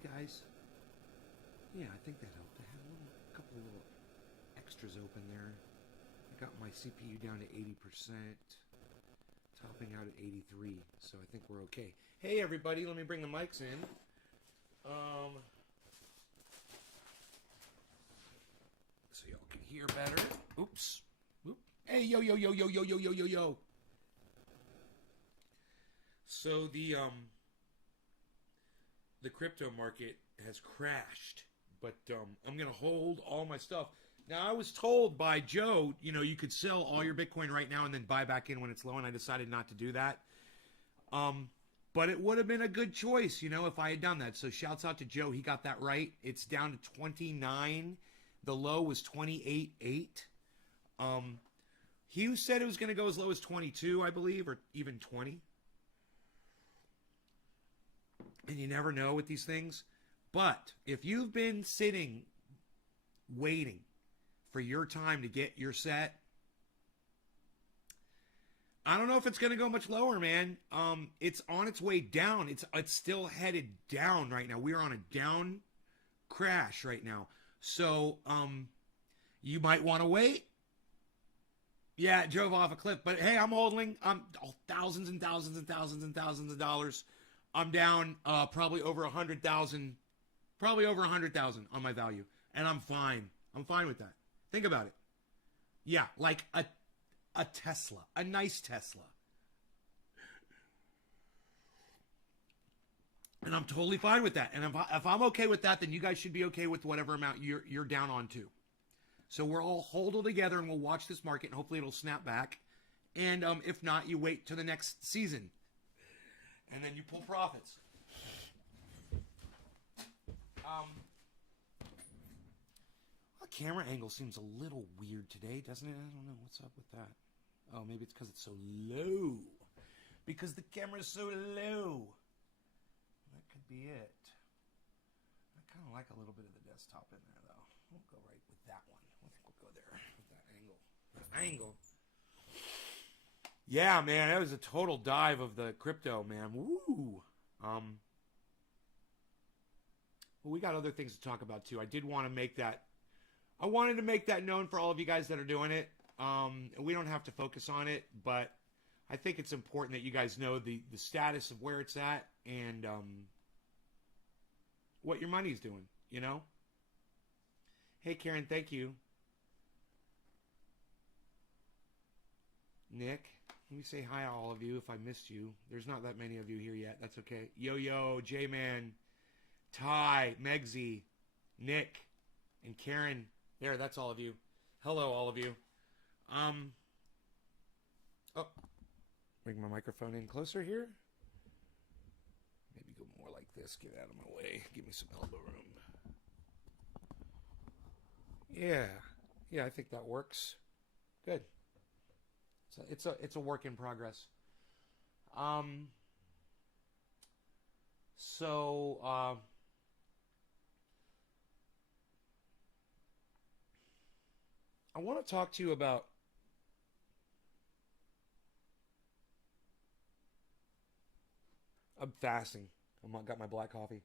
Hey guys. Yeah, I think that helped. I had a couple of little extras open there. I got my CPU down to 80%, topping out at 83, so I think we're okay. Hey everybody, let me bring the mics in. So y'all can hear better. Oops. Oop. Hey, yo, yo, yo, yo, yo, yo, yo, yo, yo. So the crypto market has crashed, but I'm gonna hold all my stuff. Now I was told by Joe, you could sell all your Bitcoin right now and then buy back in when it's low, and I decided not to do that. But it would have been a good choice, if I had done that. So shouts out to Joe, he got that right. It's down to 29. The low was 28.8. He said it was going to go as low as 22, I believe, or even 20. And you never know with these things. But if you've been sitting, waiting for your time to get your set, I don't know if it's going to go much lower, man. It's on its way down. It's still headed down right now. We are on a down crash right now. So you might want to wait. Yeah, it drove off a cliff. But hey, I'm holding. I'm thousands and thousands and thousands and thousands of dollars. I'm down probably over 100,000, probably over 100,000 on my value, and I'm fine. I'm fine with that. Think about it. Yeah, like a Tesla, a nice Tesla, and I'm totally fine with that. And if I'm okay with that, then you guys should be okay with whatever amount you're down on too. So we're all huddled together, and we'll watch this market, and hopefully it'll snap back. And if not, you wait till the next season. And then you pull profits. The camera angle seems a little weird today, doesn't it? I don't know. What's up with that? Oh, maybe it's because it's so low. Because the camera's so low. That could be it. I kind of like a little bit of the desktop in there, though. We'll go right with that one. I think we'll go there with that angle. That angle. Yeah, man, that was a total dive of the crypto, man. Woo! Well, we got other things to talk about too. I did want to make that. I wanted to make that known for all of you guys that are doing it. We don't have to focus on it, but I think it's important that you guys know the status of where it's at and what your money's doing. Hey, Karen, thank you. Nick. Let me say hi to all of you if I missed you. There's not that many of you here yet. That's okay. Yo-Yo, J-Man, Ty, Megsy, Nick, and Karen. There, that's all of you. Hello, all of you. Bring my microphone in closer here. Maybe go more like this. Get out of my way. Give me some elbow room. Yeah, I think that works. Good. It's a work in progress. I want to talk to you about I'm fasting. I got my black coffee.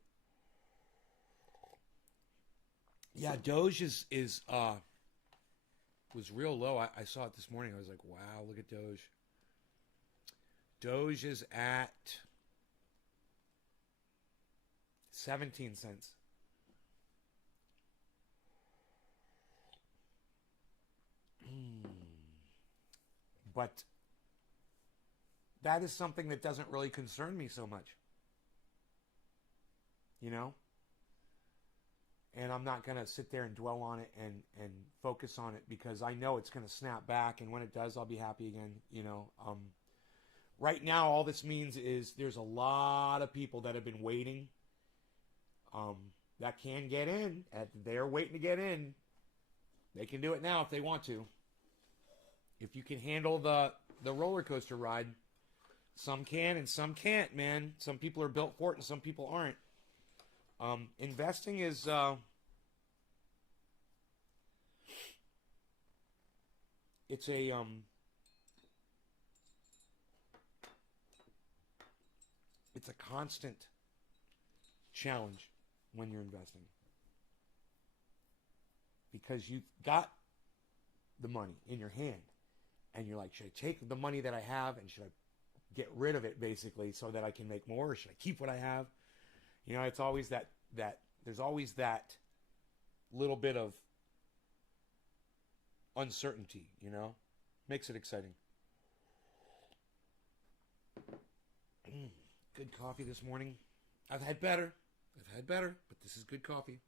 Yeah, Doge was real low. I saw it this morning. I was like, wow, look at Doge. Doge is at 17 cents. But that is something that doesn't really concern me so much. And I'm not going to sit there and dwell on it and focus on it because I know it's going to snap back. And when it does, I'll be happy again. Right now, all this means is there's a lot of people that have been waiting that can get in. They're waiting to get in. They can do it now if they want to. If you can handle the roller coaster ride, some can and some can't, man. Some people are built for it and some people aren't. Investing is it's a constant challenge. when you're investing. Because you've got the money in your hand. And you're like, should I take the money that I have and should I get rid of it basically so that I can make more? Or should I keep what I have? You know, it's always that there's always that little bit of uncertainty, you know? Makes it exciting. Good coffee this morning. I've had better, but this is good coffee.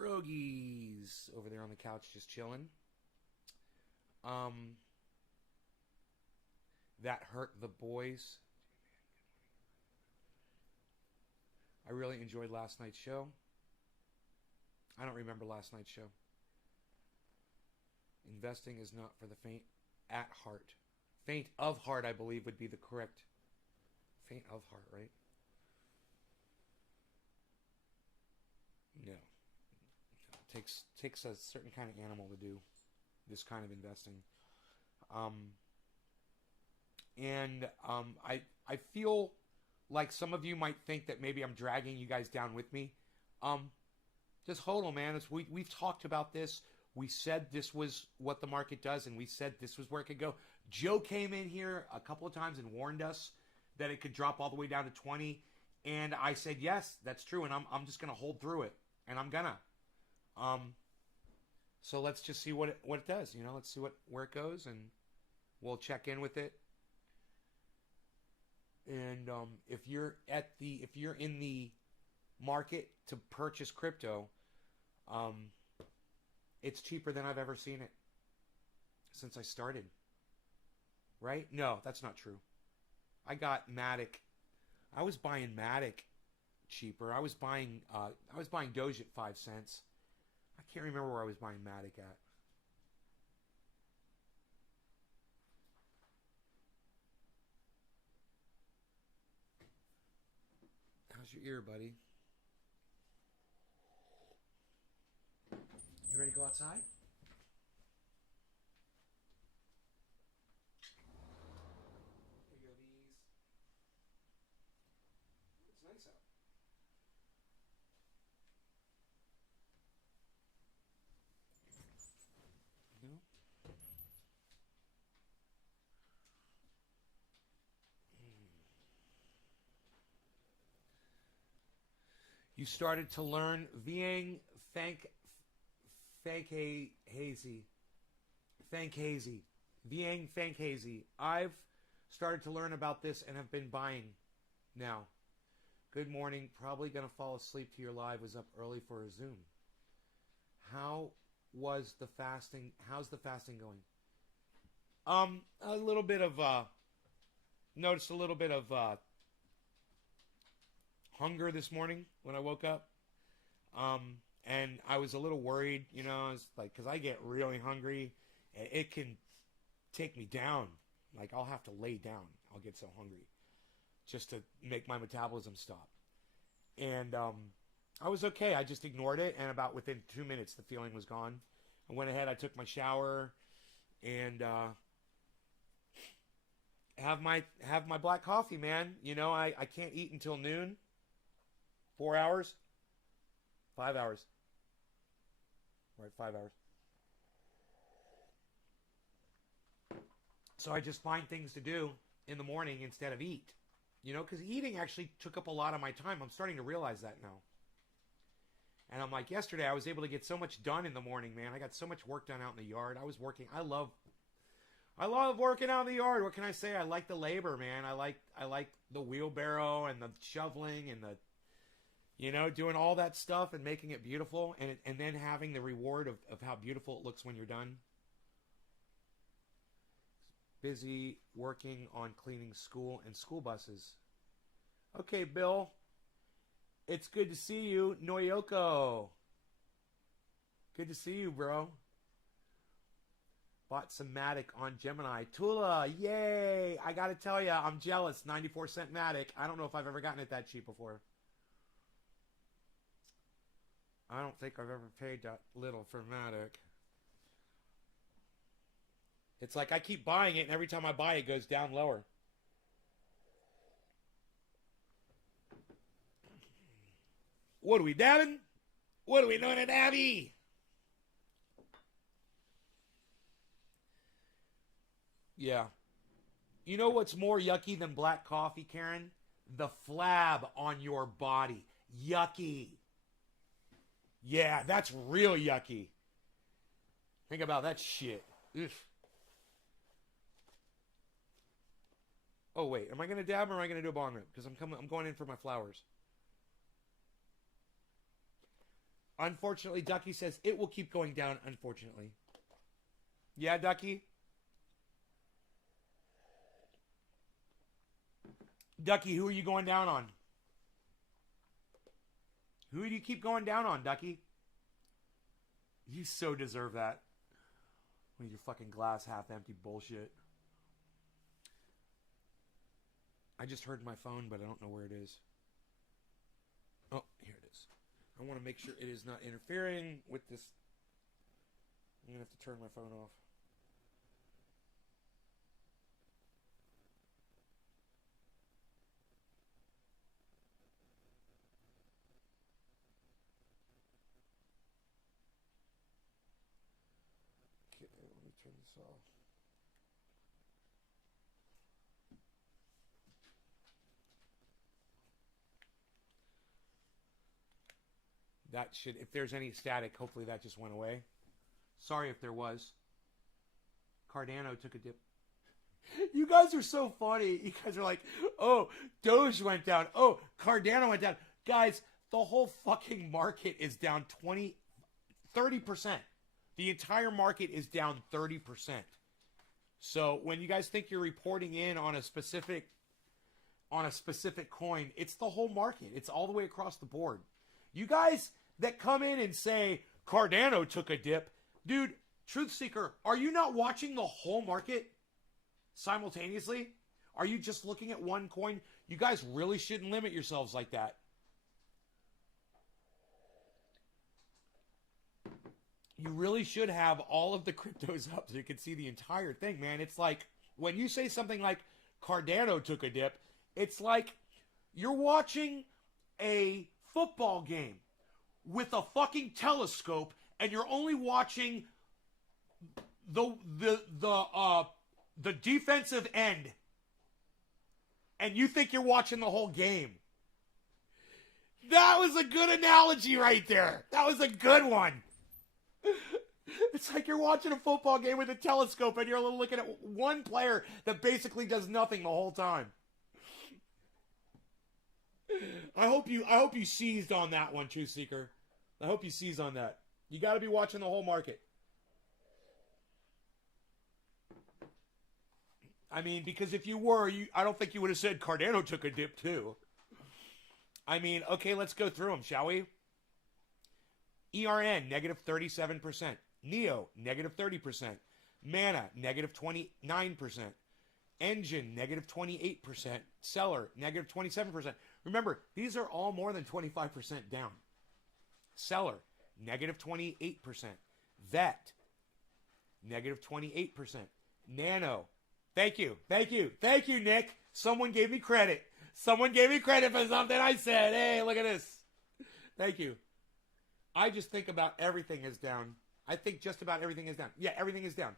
Rogies over there on the couch just chilling. That hurt the boys. I really enjoyed last night's show. I don't remember last night's show. Investing is not for the faint at heart. Faint of heart, I believe, would be the correct. Faint of heart, right? No. Takes a certain kind of animal to do this kind of investing. I feel like some of you might think that maybe I'm dragging you guys down with me. Just hold on, man. We've talked about this. We said this was what the market does, and we said this was where it could go. Joe came in here a couple of times and warned us that it could drop all the way down to 20, and I said yes, that's true, and I'm just gonna hold through it, and I'm gonna. So let's just see what it does. You know, let's see where it goes, and we'll check in with it. And if you're in the market to purchase crypto, it's cheaper than I've ever seen it since I started. Right? No, that's not true. I got Matic. I was buying Matic cheaper. I was buying Doge at 5 cents. I can't remember where I was buying Matic at. How's your ear, buddy? You ready to go outside? Here you go, bees. It's nice out. No? You started to learn Vieng Hazy. Vieng Hazy. I've started to learn about this and have been buying now. Good morning. Probably going to fall asleep to your live. Was up early for a Zoom. How's the fasting going? A little bit of noticed a little bit of hunger this morning when I woke up. And I was a little worried, you know, it's like, because I get really hungry, and it can take me down. Like, I'll have to lay down. I'll get so hungry just to make my metabolism stop. And I was okay. I just ignored it, and about within 2 minutes, the feeling was gone. I went ahead, I took my shower, and have my black coffee, man. You know, I can't eat until noon. 4 hours? 5 hours. Right, 5 hours. So I just find things to do in the morning instead of eat. You know, because eating actually took up a lot of my time. I'm starting to realize that now. And I'm like, yesterday I was able to get so much done in the morning, man. I got so much work done out in the yard. I was working. I love working out in the yard. What can I say? I like the labor, man. I like the wheelbarrow and the shoveling and the, you know, doing all that stuff and making it beautiful, and then having the reward of how beautiful it looks when you're done. Busy working on cleaning school and school buses. Okay, Bill. It's good to see you. Noyoko. Good to see you, bro. Bought some Matic on Gemini. Tula, yay! I gotta tell you, I'm jealous. 94-cent Matic. I don't know if I've ever gotten it that cheap before. I don't think I've ever paid that little for Matic. It's like I keep buying it, and every time I buy it, it goes down lower. What are we dabbing? What are we doing at Abby? Yeah. You know what's more yucky than black coffee, Karen? The flab on your body. Yucky. Yeah, that's real yucky. Think about that shit. Ugh. Oh wait, am I gonna dab or am I gonna do a bong rip? Because I'm going in for my flowers. Unfortunately, Ducky says it will keep going down. Unfortunately, yeah, Ducky. Ducky, who are you going down on? Who do you keep going down on, Ducky? You so deserve that. With your fucking glass half empty bullshit. I just heard my phone, but I don't know where it is. Oh, here it is. I want to make sure it is not interfering with this. I'm going to have to turn my phone off. Okay, let me turn this off. That should, if there's any static, hopefully that just went away. Sorry if there was. Cardano took a dip. You guys are so funny. You guys are like, oh, Doge went down. Oh, Cardano went down. Guys, the whole fucking market is down 30%. The entire market is down 30%. So when you guys think you're reporting in on a specific coin, it's the whole market. It's all the way across the board. You guys that come in and say Cardano took a dip, dude, Truth Seeker, are you not watching the whole market simultaneously? Are you just looking at one coin? You guys really shouldn't limit yourselves like that. You really should have all of the cryptos up so you can see the entire thing, man. It's like when you say something like Cardano took a dip, it's like you're watching a football game with a fucking telescope and you're only watching the defensive end and you think you're watching the whole game. That was a good analogy right there. That was a good one. It's like you're watching a football game with a telescope and you're looking at one player that basically does nothing the whole time. I hope you seized on that one, Truth Seeker. I hope you seized on that. You got to be watching the whole market. I mean, because if you were, I don't think you would have said Cardano took a dip too. I mean, okay, let's go through them, shall we? ERN, negative 37%. NEO, negative 30%. Mana, negative 29%. Engine, negative 28%. Seller, negative 27%. Remember, these are all more than 25% down. Seller, negative 28%. Vet, negative 28%. Nano, thank you, Nick. Someone gave me credit. Someone gave me credit for something I said. Hey, look at this. Thank you. I just think about everything is down. I think just about everything is down. Yeah, everything is down.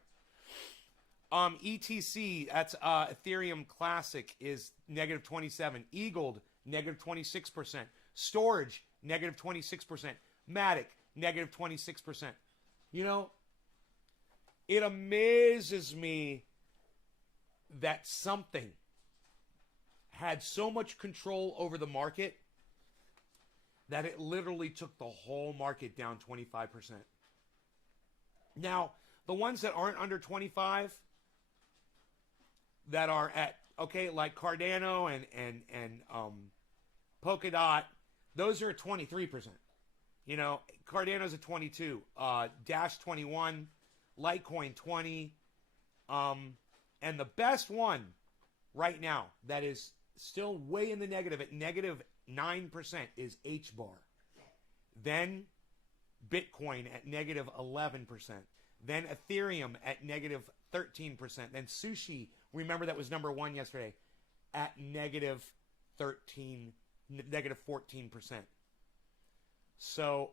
ETC, that's Ethereum Classic, is negative 27. Eagled, negative 26%. Storage, negative 26%. Matic, negative 26%. You know, it amazes me that something had so much control over the market that it literally took the whole market down 25%. Now, the ones that aren't under 25, that are at, okay, like Cardano and Polkadot, those are at 23%. You know, Cardano's at 22, Dash 21, Litecoin 20, and the best one right now that is still way in the negative at negative 9% is HBAR. Then Bitcoin at negative 11%. Then Ethereum at negative 13%. Then Sushi, remember that was number one yesterday, at negative 14%. So,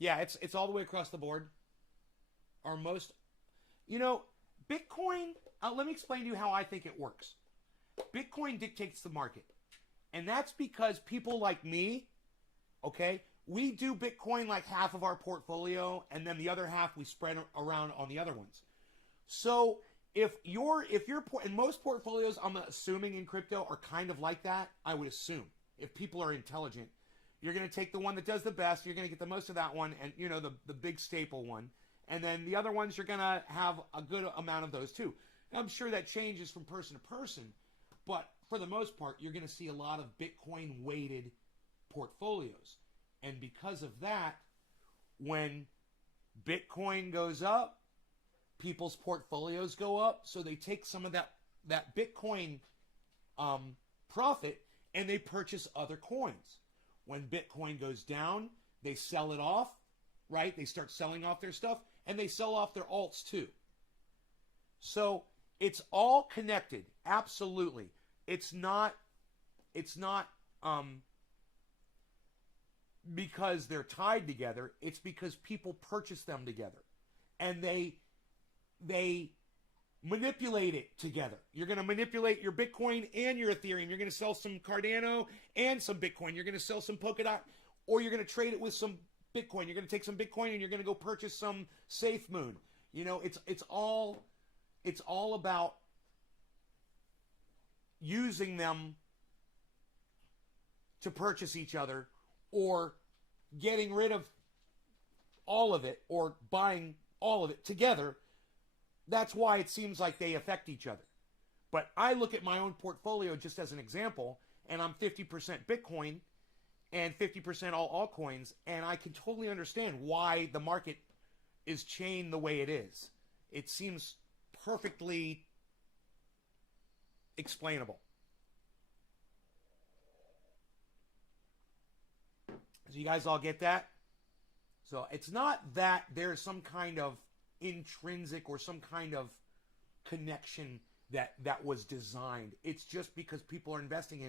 yeah, it's all the way across the board. Our most, you know, Bitcoin. Let me explain to you how I think it works. Bitcoin dictates the market, and that's because people like me, okay, we do Bitcoin like half of our portfolio, and then the other half we spread around on the other ones. So if you're and most portfolios, I'm assuming in crypto are kind of like that. I would assume if people are intelligent, you're going to take the one that does the best. You're going to get the most of that one, and the big staple one, and then the other ones you're going to have a good amount of those too. I'm sure that changes from person to person, but for the most part, you're going to see a lot of Bitcoin weighted portfolios. And because of that, when Bitcoin goes up, people's portfolios go up. So they take some of that Bitcoin profit and they purchase other coins. When Bitcoin goes down, they sell it off, right? They start selling off their stuff, and they sell off their alts too. So it's all connected. Absolutely. It's not because they're tied together. It's because people purchase them together, and they manipulate it together. You're going to manipulate your Bitcoin and your Ethereum. You're going to sell some Cardano and some Bitcoin. You're going to sell some Polkadot, or you're going to trade it with some Bitcoin. You're going to take some Bitcoin and you're going to go purchase some SafeMoon. It's all about using them to purchase each other, or getting rid of all of it, or buying all of it together. That's why it seems like they affect each other. But I look at my own portfolio just as an example, and I'm 50% Bitcoin and 50% all altcoins, and I can totally understand why the market is chained the way it is. It seems perfectly explainable. So you guys all get that? So it's not that there's some kind of intrinsic or some kind of connection that was designed. It's just because people are investing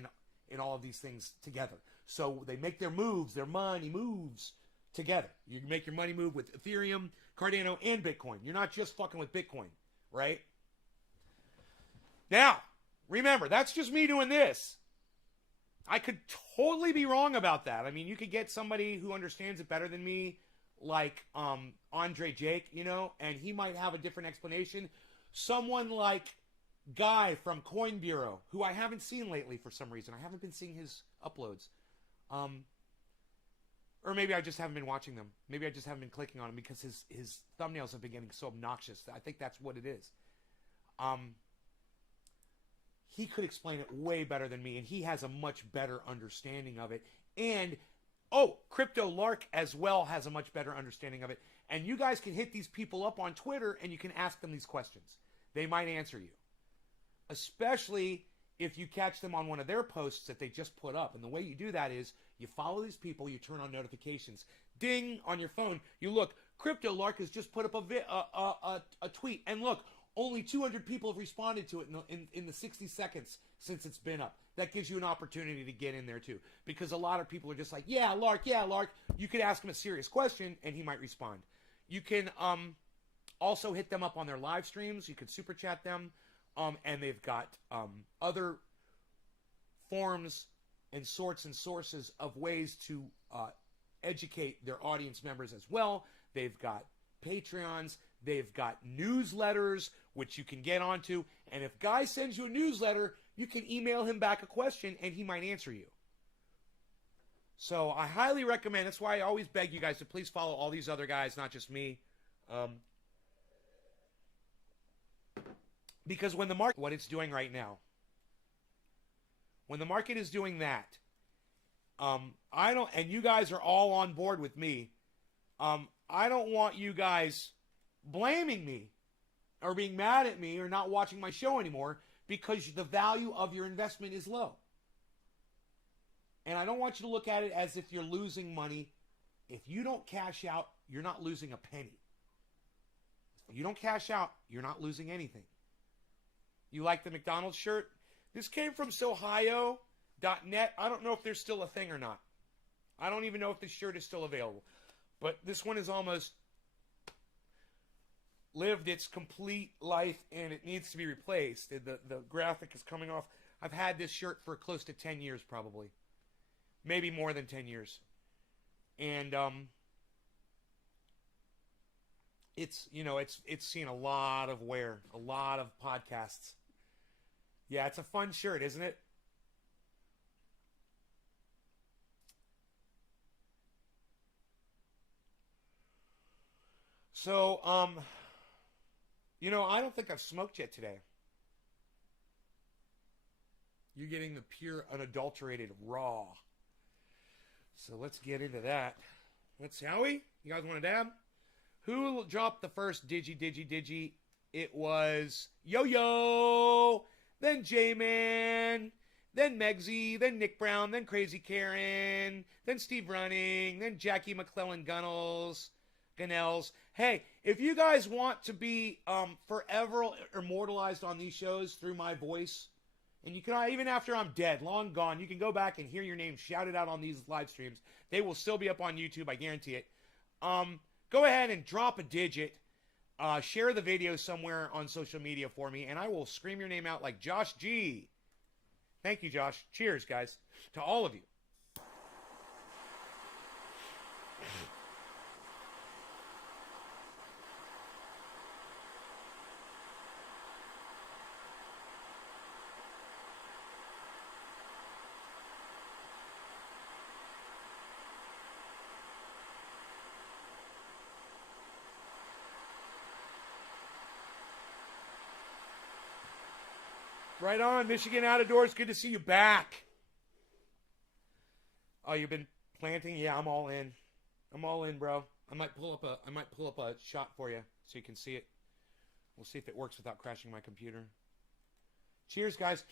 in all of these things together. So they make their money moves together. You can make your money move with Ethereum, Cardano, and Bitcoin. You're not just fucking with Bitcoin, right? Now, remember, that's just me doing this. I could totally be wrong about that. I mean, you could get somebody who understands it better than me, like Andre Jake, and he might have a different explanation. Someone like Guy from Coin Bureau, who I haven't seen lately for some reason. I haven't been seeing his uploads. Or maybe I just haven't been watching them. Maybe I just haven't been clicking on them because his thumbnails have been getting so obnoxious. I think that's what it is. He could explain it way better than me, and he has a much better understanding of it. And, Crypto Lark as well has a much better understanding of it. And you guys can hit these people up on Twitter, and you can ask them these questions. They might answer you. Especially if you catch them on one of their posts that they just put up. And the way you do that is you follow these people, you turn on notifications. Ding, on your phone, you look, Crypto Lark has just put up a tweet. And look, only 200 people have responded to it in the 60 seconds since it's been up. That gives you an opportunity to get in there too. Because a lot of people are just like, yeah, Lark. You could ask him a serious question and he might respond. You can also hit them up on their live streams. You can super chat them. And they've got other forms and sorts and sources of ways to educate their audience members as well. They've got Patreons. They've got newsletters, which you can get onto. And if Guy sends you a newsletter, you can email him back a question, and he might answer you. So I highly recommend. That's why I always beg you guys to please follow all these other guys, not just me. Because when the market, what it's doing right now, when the market is doing that, I don't, and you guys are all on board with me. I don't want you guys blaming me or being mad at me or not watching my show anymore because the value of your investment is low. And I don't want you to look at it as if you're losing money. If you don't cash out, you're not losing a penny. If you don't cash out, you're not losing anything. You like the McDonald's shirt? This came from Sohio .net. I don't know if there's still a thing or not. I don't even know if this shirt is still available. But this one is almost lived its complete life, and it needs to be replaced. The graphic is coming off. I've had this shirt for close to 10 years probably. Maybe more than 10 years. And it's, you know, it's seen a lot of wear, a lot of podcasts. Yeah, it's a fun shirt, isn't it? So, you know, I don't think I've smoked yet today. You're getting the pure, unadulterated raw. So let's get into that. Let's see, Howie, you guys want to dab? Who dropped the first Digi? It was Yo-Yo, then J-Man, then Megsy, then Nick Brown, then Crazy Karen, then Steve Running, then Jackie McClellan Gunnels. Hey, if you guys want to be forever immortalized on these shows through my voice, and you can, even after I'm dead, long gone, you can go back and hear your name shouted out on these live streams. They will still be up on YouTube, I guarantee it. Go ahead and drop a digit. Share the video somewhere on social media for me, and I will scream your name out like Josh G. Thank you, Josh. Cheers, guys, to all of you. Right on, Michigan Out of Doors. Good to see you back. Oh, you've been planting? Yeah, I'm all in. I'm all in, bro. I might pull up a shot for you so you can see it. We'll see if it works without crashing my computer. Cheers, guys.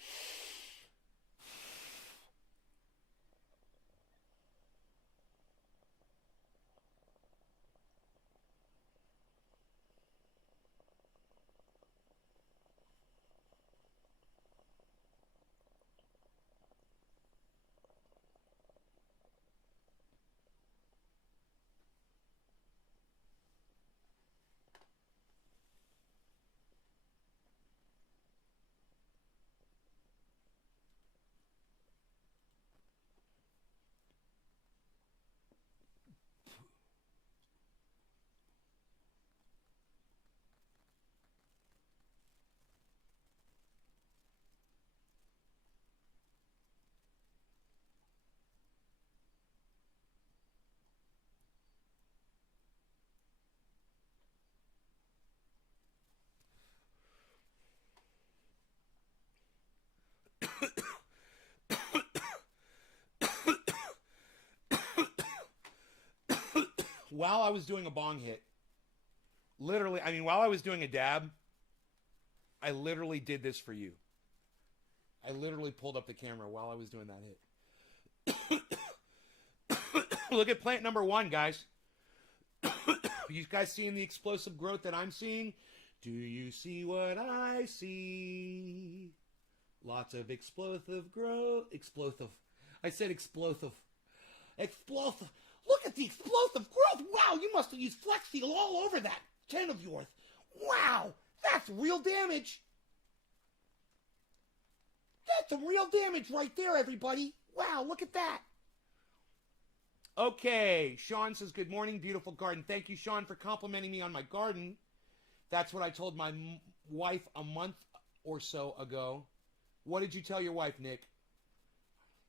While I was doing a bong hit, literally, I mean, while I was doing a dab, I literally did this for you. I literally pulled up the camera while I was doing that hit. Look at plant number 1, guys. You guys seeing the explosive growth that I'm seeing? Do you see what I see? Lots of explosive growth. Explosive. I said explosive. Explosive. Look at the explosive growth. Wow, you must have used Flex Seal all over that 10 of yours. Wow, that's real damage. That's some real damage right there, everybody. Wow, look at that. Okay, Sean says, good morning, beautiful garden. Thank you, Sean, for complimenting me on my garden. That's what I told my wife a month or so ago. What did you tell your wife, Nick?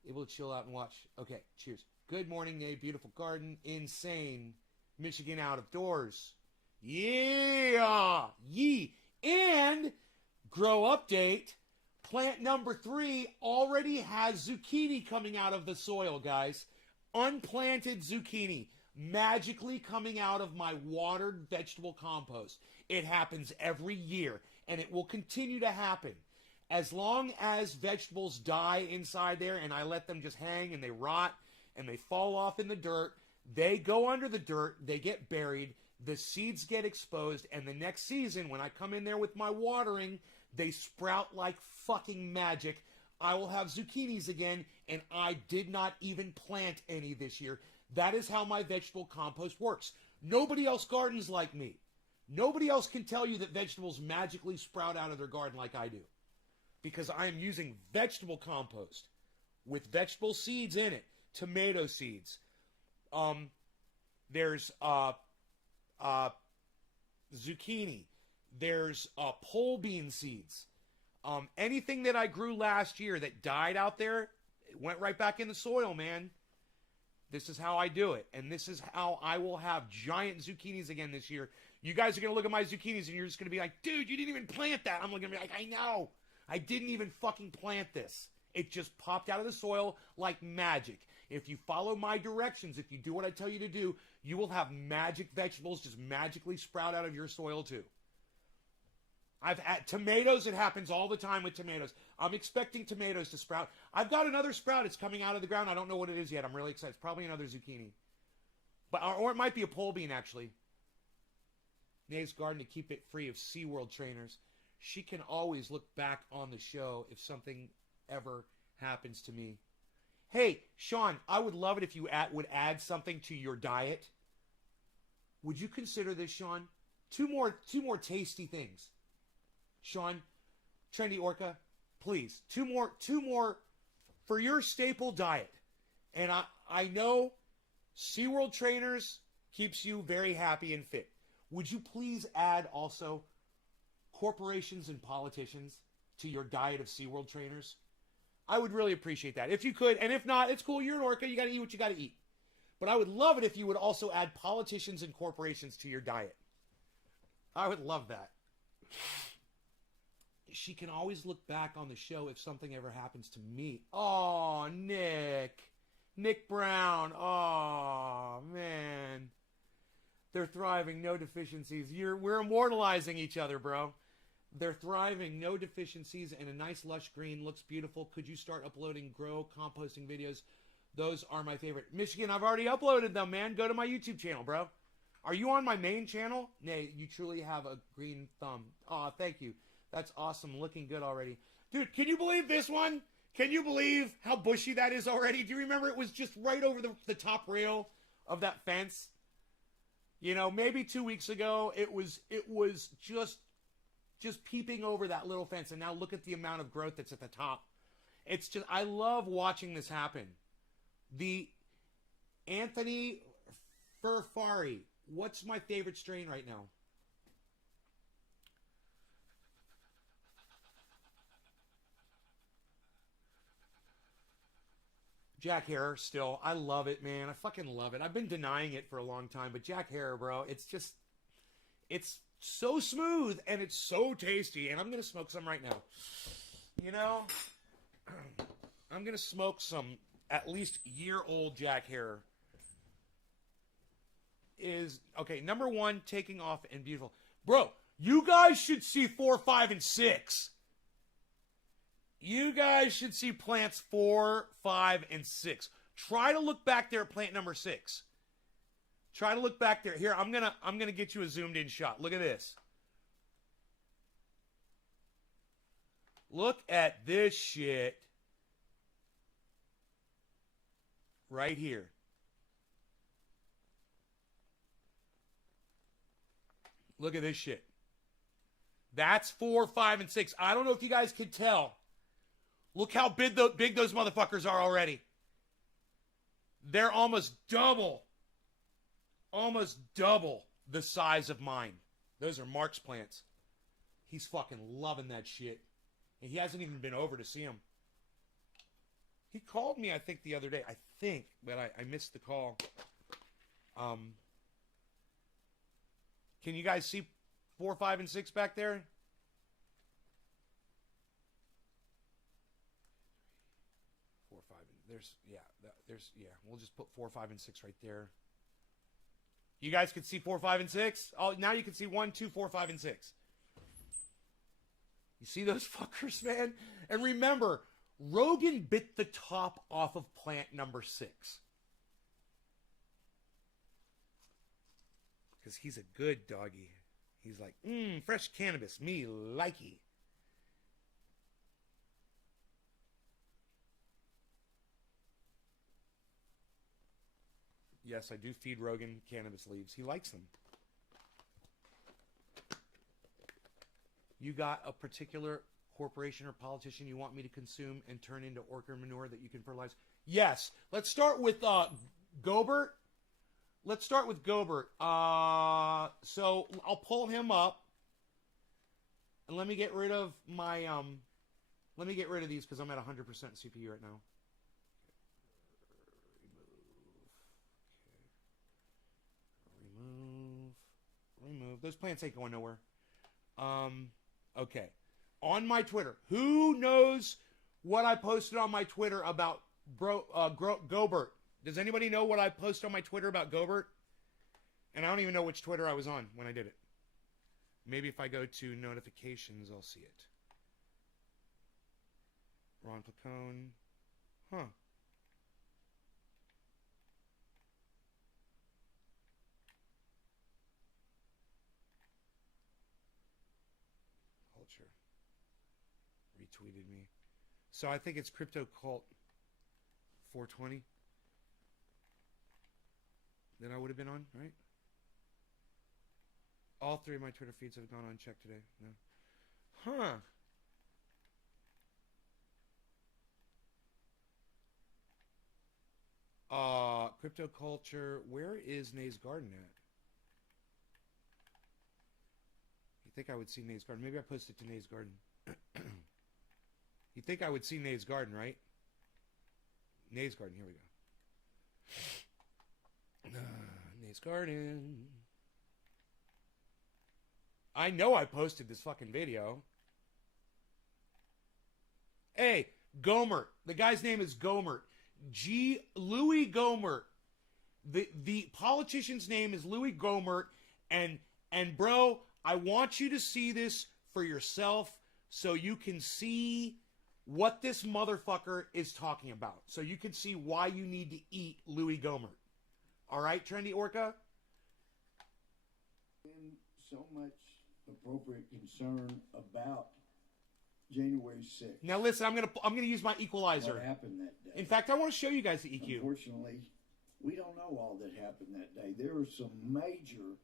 Able to chill out and watch. Okay, cheers. Good morning, Nate. Beautiful garden. Insane. Michigan Out of Doors. Yeah! Yee! And, grow update, plant number 3 already has zucchini coming out of the soil, guys. Unplanted zucchini. Magically coming out of my watered vegetable compost. It happens every year, and it will continue to happen. As long as vegetables die inside there and I let them just hang and they rot, and they fall off in the dirt, they go under the dirt, they get buried, the seeds get exposed, and the next season, when I come in there with my watering, they sprout like fucking magic. I will have zucchinis again, and I did not even plant any this year. That is how my vegetable compost works. Nobody else gardens like me. Nobody else can tell you that vegetables magically sprout out of their garden like I do. Because I am using vegetable compost with vegetable seeds in it. Tomato seeds. There's zucchini. There's pole bean seeds. Anything that I grew last year that died out there, it went right back in the soil, man. This is how I do it. And this is how I will have giant zucchinis again this year. You guys are going to look at my zucchinis and you're just going to be like, dude, you didn't even plant that. I'm going to be like, I know. I didn't even fucking plant this. It just popped out of the soil like magic. If you follow my directions, if you do what I tell you to do, you will have magic vegetables just magically sprout out of your soil too. I've had tomatoes. It happens all the time with tomatoes. I'm expecting tomatoes to sprout. I've got another sprout. It's coming out of the ground. I don't know what it is yet. I'm really excited. It's probably another zucchini. Or it might be a pole bean, actually. Nate's garden to keep it free of SeaWorld trainers. She can always look back on the show if something ever happens to me. Hey, Sean, I would love it if you would add something to your diet. Would you consider this, Sean? Two more tasty things. Sean, Trendy Orca, please. Two more for your staple diet. And I know SeaWorld trainers keeps you very happy and fit. Would you please add also corporations and politicians to your diet of SeaWorld trainers? I would really appreciate that. If you could, and if not, it's cool. You're an orca. You got to eat what you got to eat. But I would love it if you would also add politicians and corporations to your diet. I would love that. She can always look back on the show if something ever happens to me. Oh, Nick Brown. Oh, man. They're thriving, no deficiencies. We're immortalizing each other, bro. They're thriving, no deficiencies, and a nice lush green. Looks beautiful. Could you start uploading grow composting videos? Those are my favorite. Michigan, I've already uploaded them, man. Go to my YouTube channel, bro. Are you on my main channel? Nay, you truly have a green thumb. Aw, thank you. That's awesome. Looking good already. Dude, can you believe this one? Can you believe how bushy that is already? Do you remember it was just right over the top rail of that fence? You know, maybe 2 weeks ago, it was just peeping over that little fence. And now look at the amount of growth that's at the top. It's just, I love watching this happen. The Anthony Furfari. What's my favorite strain right now? Jack Herer still. I love it, man. I fucking love it. I've been denying it for a long time, but Jack Herer, bro, it's so smooth and it's so tasty. And I'm going to smoke some right now. You know, I'm going to smoke some at least year-old Jack Herer. Is, okay, number one, taking off and beautiful. Bro, you guys should see 4, 5, and 6. You guys should see plants 4, 5, and 6. Try to look back there at plant number 6. Try to look back there. Here, I'm gonna get you a zoomed in shot. Look at this. Look at this shit. Right here. Look at this shit. That's 4, 5, and 6. I don't know if you guys can tell. Look how big those motherfuckers are already. They're almost double the size of mine. Those are Mark's plants. He's fucking loving that shit. And he hasn't even been over to see him. He called me, I think, the other day. But I missed the call. Can you guys see 4, 5, and 6 back there? We'll just put 4, 5, and 6 right there. You guys can see 4, 5, and 6? Oh, now you can see 1, 2, 4, 5, and 6. You see those fuckers, man? And remember, Rogan bit the top off of plant number 6. Because he's a good doggy. He's like, fresh cannabis, me likey. Yes, I do feed Rogan cannabis leaves. He likes them. You got a particular corporation or politician you want me to consume and turn into orca manure that you can fertilize? Yes. Let's start with Gobert. Let's start with Gobert. So I'll pull him up. And let me get rid of my let me get rid of these because I'm at 100% CPU right now. Remove. Those plants ain't going nowhere. Okay. On my Twitter, who knows what I posted on my Twitter about Gobert? Does anybody know what I posted on my Twitter about Gobert? And I don't even know which Twitter I was on when I did it. Maybe if I go to notifications, I'll see it. Ron Placone. Huh. Culture. Retweeted me. So I think it's Crypto Cult 420 that I would have been on, right? All three of my Twitter feeds have gone unchecked today. No. Huh. Crypto Culture. Where is Nays Garden at? You think I would see Nays Garden? Maybe I posted to Nays Garden. You think I would see Nays Garden, right? Nays Garden. Here we go. Nays Garden. I know I posted this fucking video. Hey, Gohmert. The guy's name is Gohmert. Louis Gohmert. The politician's name is Louis Gohmert. And bro, I want you to see this for yourself so you can see what this motherfucker is talking about. So you can see why you need to eat Louis Gohmert. All right, Trendy Orca? So much appropriate concern about January 6th. Now listen, I'm gonna use my equalizer. What happened that day? In fact, I want to show you guys the EQ. Unfortunately, we don't know all that happened that day. There are some major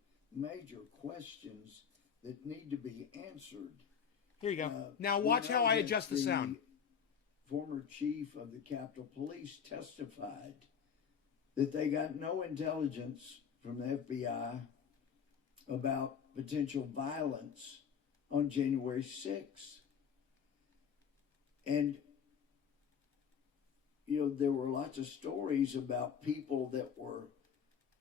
questions that need to be answered. Here you go. Now watch how I adjust the sound. Former chief of the Capitol Police testified that they got no intelligence from the FBI about potential violence on January 6th. And, you know, there were lots of stories about people that were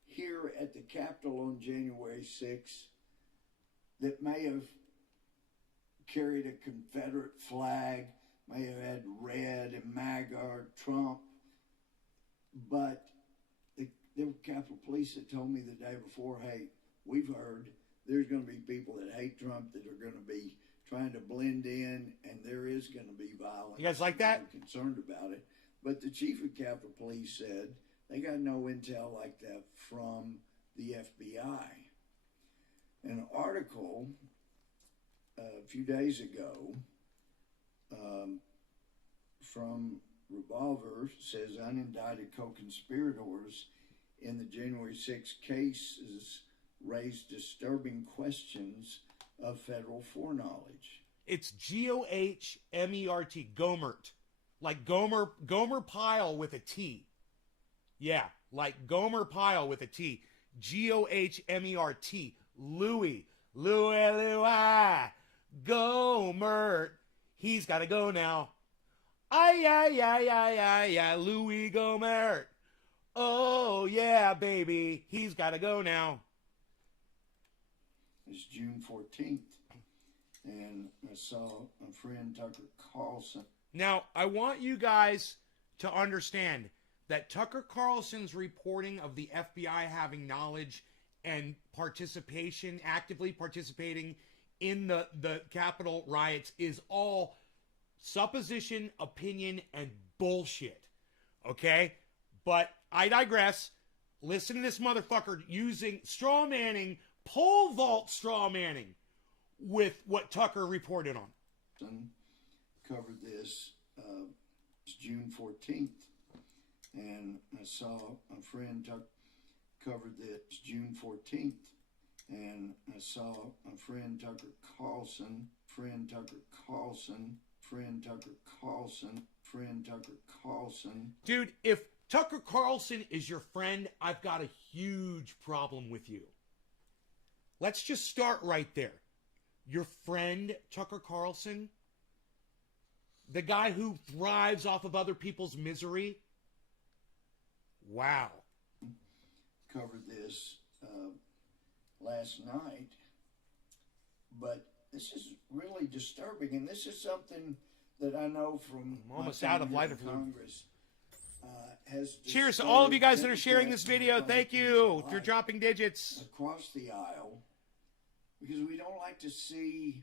here at the Capitol on January 6th that may have carried a Confederate flag, may have had red and MAGA or Trump, but there were Capitol Police that told me the day before, hey, we've heard there's going to be people that hate Trump that are going to be trying to blend in, and there is going to be violence. You guys like that? I'm concerned about it. But the chief of Capitol Police said they got no intel like that from the FBI. An article a few days ago from Revolver says unindicted co-conspirators in the January 6th cases raised disturbing questions of federal foreknowledge. It's G-O-H-M-E-R-T, Gohmert. Like Gomer Pyle with a T. Yeah, like Gomer Pyle with a T. G-O-H-M-E-R-T. Louis. Gohmert. He's got to go now. Ay, Louis Gohmert. Oh, yeah, baby. He's got to go now. It's June 14th, and I saw a friend, Tucker Carlson. Now, I want you guys to understand that Tucker Carlson's reporting of the FBI having knowledge and participation, actively participating in the Capitol riots is all supposition, opinion, and bullshit. Okay? But I digress. Listen to this motherfucker using straw manning, pole vault straw manning with what Tucker reported on. Covered this. It's June 14th, and I saw a friend, covered this June 14th, and I saw a friend Tucker Carlson, friend Tucker Carlson, friend Tucker Carlson, friend Tucker Carlson. Dude, if Tucker Carlson is your friend, I've got a huge problem with you. Let's just start right there. Your friend, Tucker Carlson, the guy who thrives off of other people's misery. Wow. Covered this last night, but this is really disturbing, and this is something that I know from I'm almost out of lighter fluid. Congress. Has Cheers to all of you guys that are sharing this video. Thank you for dropping digits. Across the aisle, because we don't like to see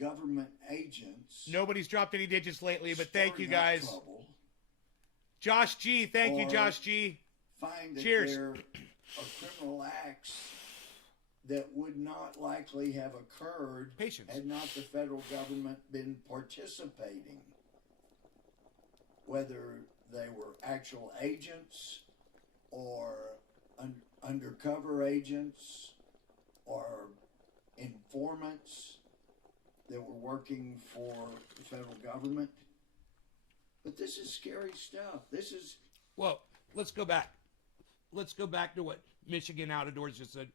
government agents. Nobody's dropped any digits lately, but thank you guys. Trouble, Josh G, thank you, Josh G. Find that Cheers. there are criminal acts that would not likely have occurred had not the federal government been participating. Whether they were actual agents or undercover agents or informants that were working for the federal government. But this is scary stuff. This is... Well, let's go back. Let's go back to what Michigan Out of Doors just said.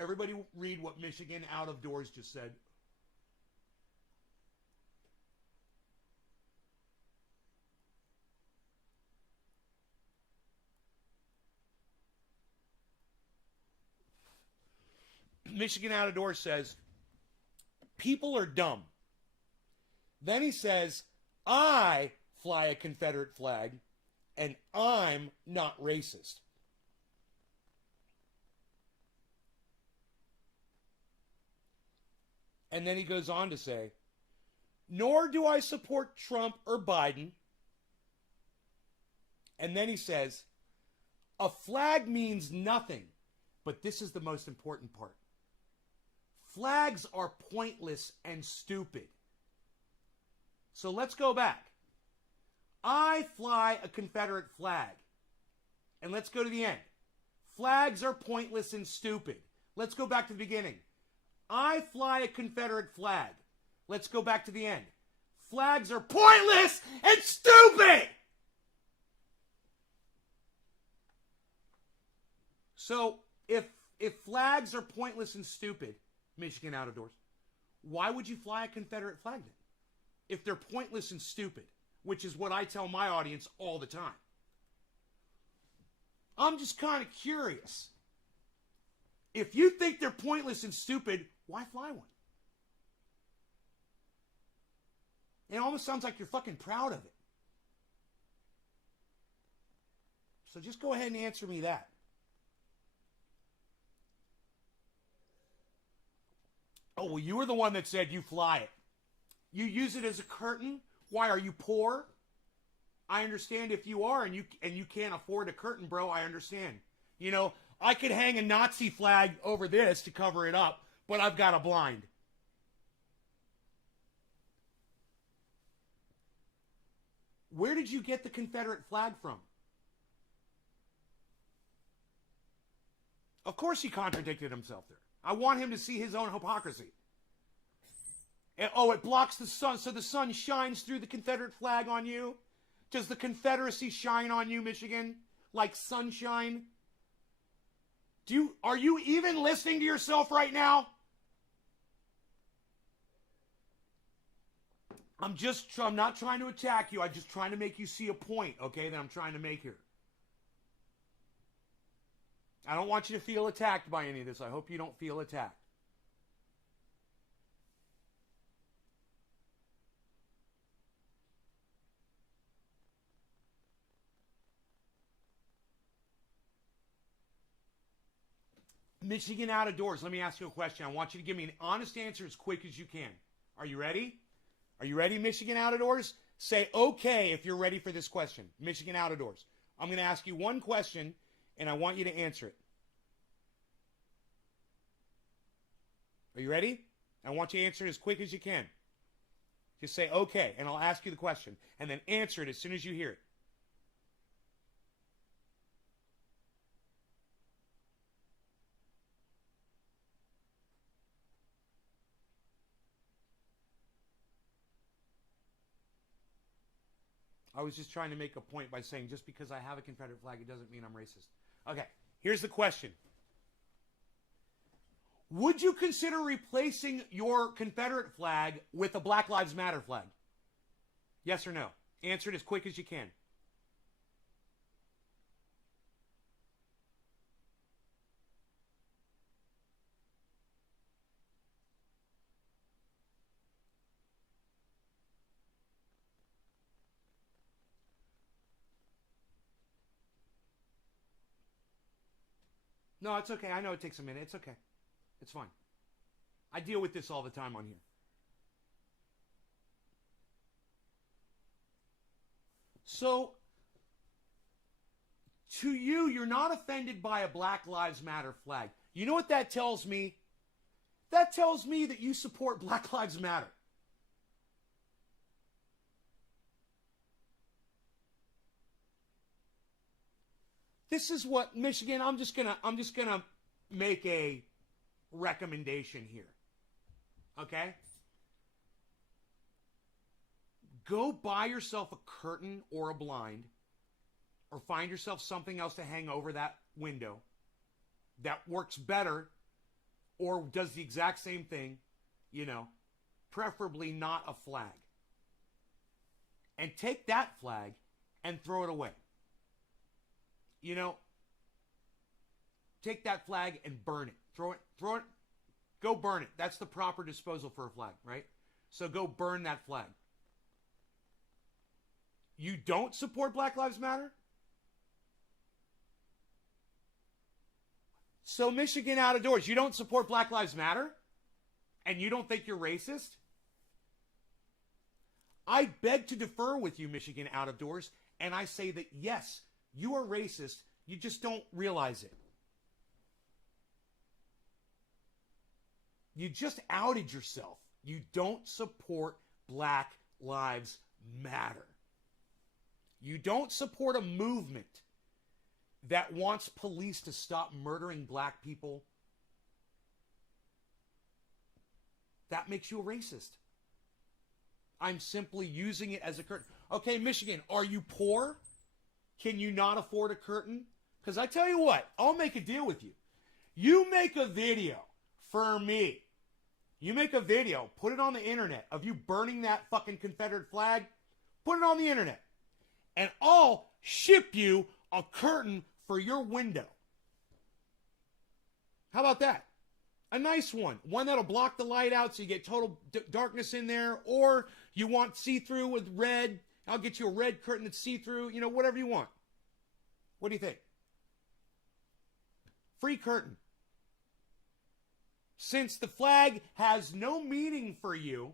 Everybody read what Michigan Out of Doors just said. Michigan Out of Doors says, people are dumb. Then he says, I fly a Confederate flag, and I'm not racist. And then he goes on to say, nor do I support Trump or Biden. And then he says, a flag means nothing, but this is the most important part. Flags are pointless and stupid. So let's go back. I fly a Confederate flag. And let's go to the end. Flags are pointless and stupid. Let's go back to the beginning. I fly a Confederate flag. Let's go back to the end. Flags are pointless and stupid! So, if flags are pointless and stupid, Michigan Out of Doors, why would you fly a Confederate flag then? If they're pointless and stupid, which is what I tell my audience all the time. I'm just kind of curious. If you think they're pointless and stupid, why fly one? It almost sounds like you're fucking proud of it. So just go ahead and answer me that. Oh, well, you were the one that said you fly it. You use it as a curtain? Why, are you poor? I understand if you are and you can't afford a curtain, bro, I understand. You know, I could hang a Nazi flag over this to cover it up, but I've got a blind. Where did you get the Confederate flag from? Of course he contradicted himself there. I want him to see his own hypocrisy. And, oh, it blocks the sun, so the sun shines through the Confederate flag on you? Does the Confederacy shine on you, Michigan? Like sunshine? Are you even listening to yourself right now? I'm not trying to attack you. I'm just trying to make you see a point, okay, that I'm trying to make here. I don't want you to feel attacked by any of this. I hope you don't feel attacked. Michigan Out of Doors, let me ask you a question. I want you to give me an honest answer as quick as you can. Are you ready? Are you ready, Michigan Out of Doors? Say okay if you're ready for this question. Michigan Out of Doors. I'm going to ask you one question, and I want you to answer it. Are you ready? I want you to answer it as quick as you can. Just say, okay, and I'll ask you the question. And then answer it as soon as you hear it. I was just trying to make a point by saying just because I have a Confederate flag, it doesn't mean I'm racist. Okay, here's the question. Would you consider replacing your Confederate flag with a Black Lives Matter flag? Yes or no? Answer it as quick as you can. No, it's okay. I know it takes a minute. It's okay. It's fine. I deal with this all the time on here. So, to you, you're not offended by a Black Lives Matter flag. You know what that tells me? That tells me that you support Black Lives Matter. This is what Michigan, I'm just gonna make a recommendation here. Okay? Go buy yourself a curtain or a blind, or find yourself something else to hang over that window that works better or does the exact same thing, you know, preferably not a flag. And take that flag and throw it away. You know, take that flag and burn it. Throw it, go burn it. That's the proper disposal for a flag, right? So go burn that flag. You don't support Black Lives Matter? So Michigan Out of Doors, you don't support Black Lives Matter? And you don't think you're racist? I beg to differ with you, Michigan Out of Doors, and I say that yes, you are racist, you just don't realize it. You just outed yourself. You don't support Black Lives Matter. You don't support a movement that wants police to stop murdering black people. That makes you a racist. I'm simply using it as a curtain. Okay, Michigan, are you poor? Can you not afford a curtain? Because I tell you what, I'll make a deal with you. You make a video for me. You make a video, put it on the internet of you burning that fucking Confederate flag. Put it on the internet. And I'll ship you a curtain for your window. How about that? A nice one. One that'll block the light out so you get total darkness in there. Or you want see-through with red. I'll get you a red curtain that's see-through. You know, whatever you want. What do you think? Free curtain. Since the flag has no meaning for you,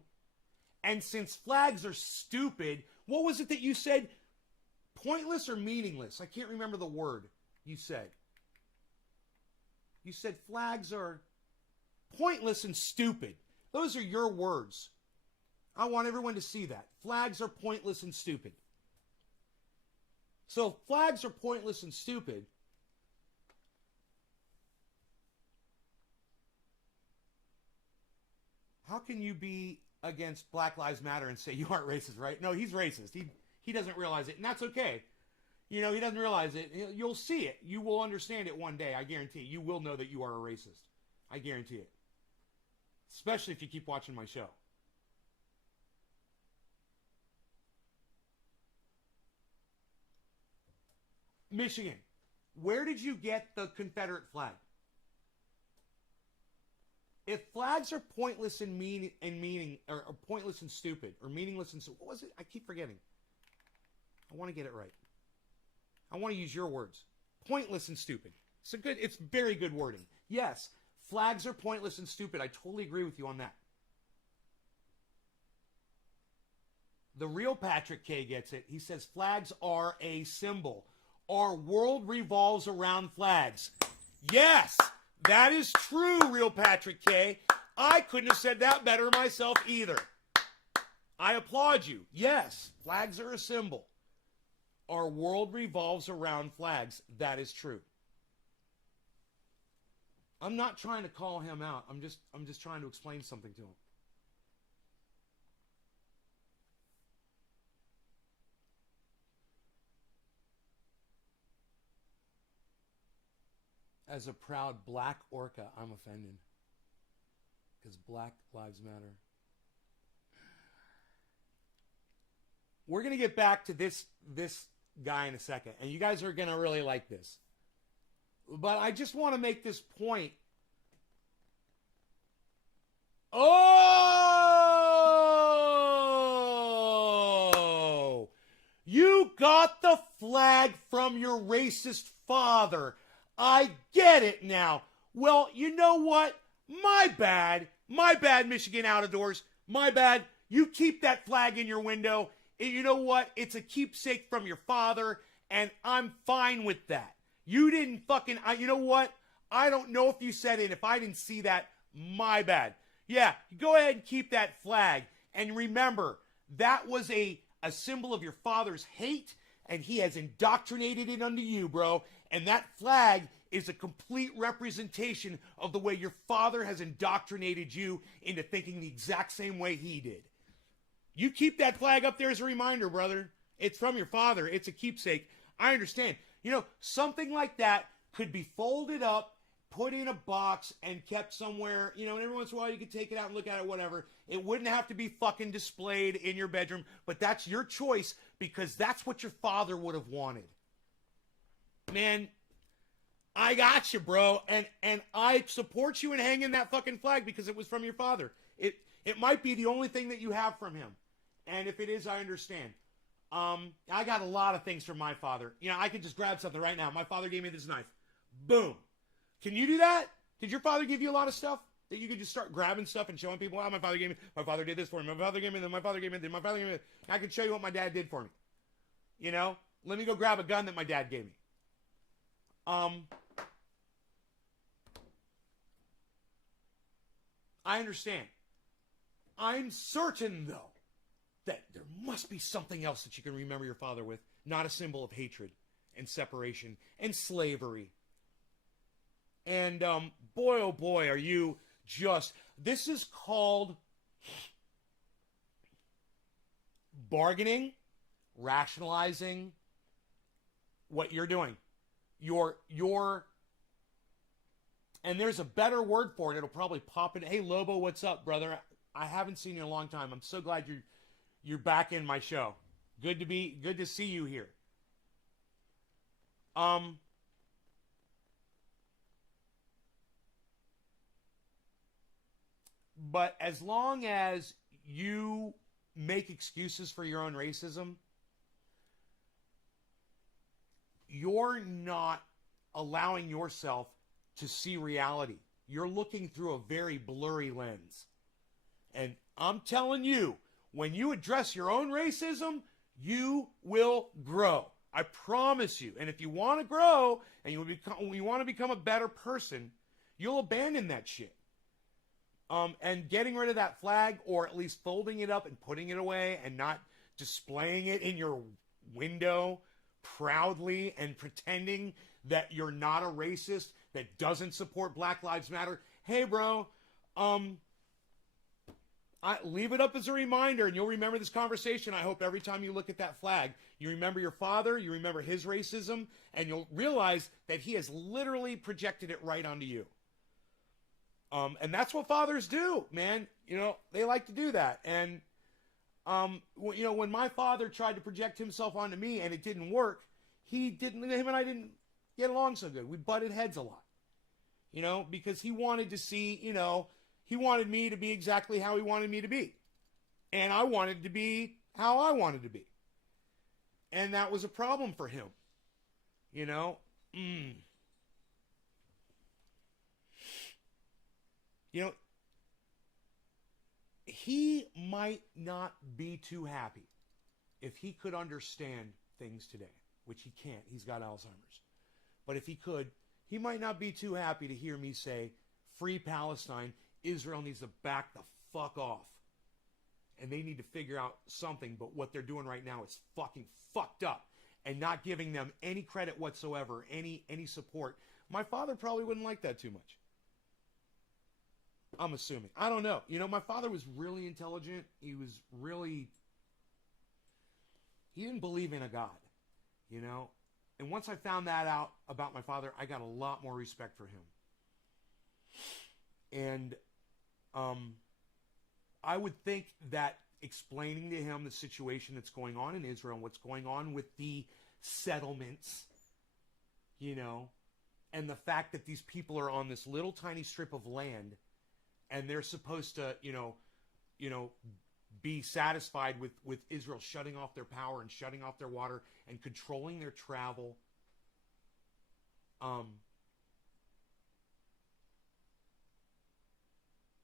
and since flags are stupid, what was it that you said? Pointless or meaningless? I can't remember the word you said. You said flags are pointless and stupid. Those are your words. I want everyone to see that. Flags are pointless and stupid. So if flags are pointless and stupid, how can you be against Black Lives Matter and say you aren't racist, right? No, he's racist. He doesn't realize it, and that's okay. You know, he doesn't realize it. You'll see it. You will understand it one day, I guarantee. You will know that you are a racist. I guarantee it. Especially if you keep watching my show. Michigan, where did you get the Confederate flag? If flags are pointless and meaning or pointless and stupid, or meaningless and what was it? I keep forgetting. I want to get it right. I want to use your words. Pointless and stupid. It's very good wording. Yes, flags are pointless and stupid. I totally agree with you on that. The real Patrick K gets it. He says flags are a symbol. Our world revolves around flags. Yes, that is true, real Patrick K. I couldn't have said that better myself either. I applaud you. Yes, flags are a symbol. Our world revolves around flags. That is true. I'm not trying to call him out. I'm just trying to explain something to him. As a proud black orca, I'm offended. Because Black Lives Matter. We're going to get back to this guy in a second. And you guys are going to really like this. But I just want to make this point. Oh! You got the flag from your racist father. I get it now. Well, you know what? My bad. My bad, Michigan Out of Doors. My bad. You keep that flag in your window. And you know what? It's a keepsake from your father, and I'm fine with that. You didn't fucking... you know what? I don't know if you said it. If I didn't see that, my bad. Yeah, go ahead and keep that flag. And remember, that was a symbol of your father's hate, and he has indoctrinated it unto you, bro. And that flag is a complete representation of the way your father has indoctrinated you into thinking the exact same way he did. You keep that flag up there as a reminder, brother. It's from your father. It's a keepsake. I understand. You know, something like that could be folded up, put in a box, and kept somewhere, you know, and every once in a while you could take it out and look at it, whatever. It wouldn't have to be fucking displayed in your bedroom, but that's your choice because that's what your father would have wanted. Man, I got you, bro, and I support you in hanging that fucking flag because it was from your father. It might be the only thing that you have from him, and if it is, I understand. I got a lot of things from my father. You know, I could just grab something right now. My father gave me this knife. Boom. Can you do that? Did your father give you a lot of stuff that you could just start grabbing stuff and showing people, oh, my father gave me, my father did this for me, my father gave me this, my father gave me this, my father gave me this. I can show you what my dad did for me. You know, let me go grab a gun that my dad gave me. I understand. I'm certain, though, that there must be something else that you can remember your father with, not a symbol of hatred and separation and slavery. And boy, oh boy, are you just... This is called bargaining, rationalizing what you're doing. And there's a better word for it. It'll probably pop in. Hey, Lobo, what's up, brother? I haven't seen you in a long time. I'm so glad you're back in my show. Good to see you here. But as long as you make excuses for your own racism, you're not allowing yourself to see reality. You're looking through a very blurry lens. And I'm telling you, when you address your own racism, you will grow. I promise you. And if you want to grow and you want to become a better person, you'll abandon that shit. And getting rid of that flag, or at least folding it up and putting it away and not displaying it in your window proudly and pretending that you're not a racist that doesn't support Black Lives Matter. Hey, bro, I leave it up as a reminder, and you'll remember this conversation. I hope every time you look at that flag, you remember your father, you remember his racism, and you'll realize that he has literally projected it right onto you. And that's what fathers do, man. You know, they like to do that. And, you know, when my father tried to project himself onto me and it didn't work, him and I didn't get along so good. We butted heads a lot, you know, because he wanted to see, you know, he wanted me to be exactly how he wanted me to be. And I wanted to be how I wanted to be. And that was a problem for him, you know. You know, he might not be too happy if he could understand things today, which he can't. He's got Alzheimer's. But if he could, he might not be too happy to hear me say, free Palestine Israel needs to back the fuck off. And they need to figure out something, but what they're doing right now is fucking fucked up. And not giving them any credit whatsoever, any support. My father probably wouldn't like that too much. I'm assuming. I don't know. You know, my father was really intelligent. He didn't believe in a God, you know? And once I found that out about my father, I got a lot more respect for him. And I would think that explaining to him the situation that's going on in Israel, what's going on with the settlements, you know, and the fact that these people are on this little tiny strip of land and they're supposed to, you know, be satisfied with Israel shutting off their power and shutting off their water and controlling their travel.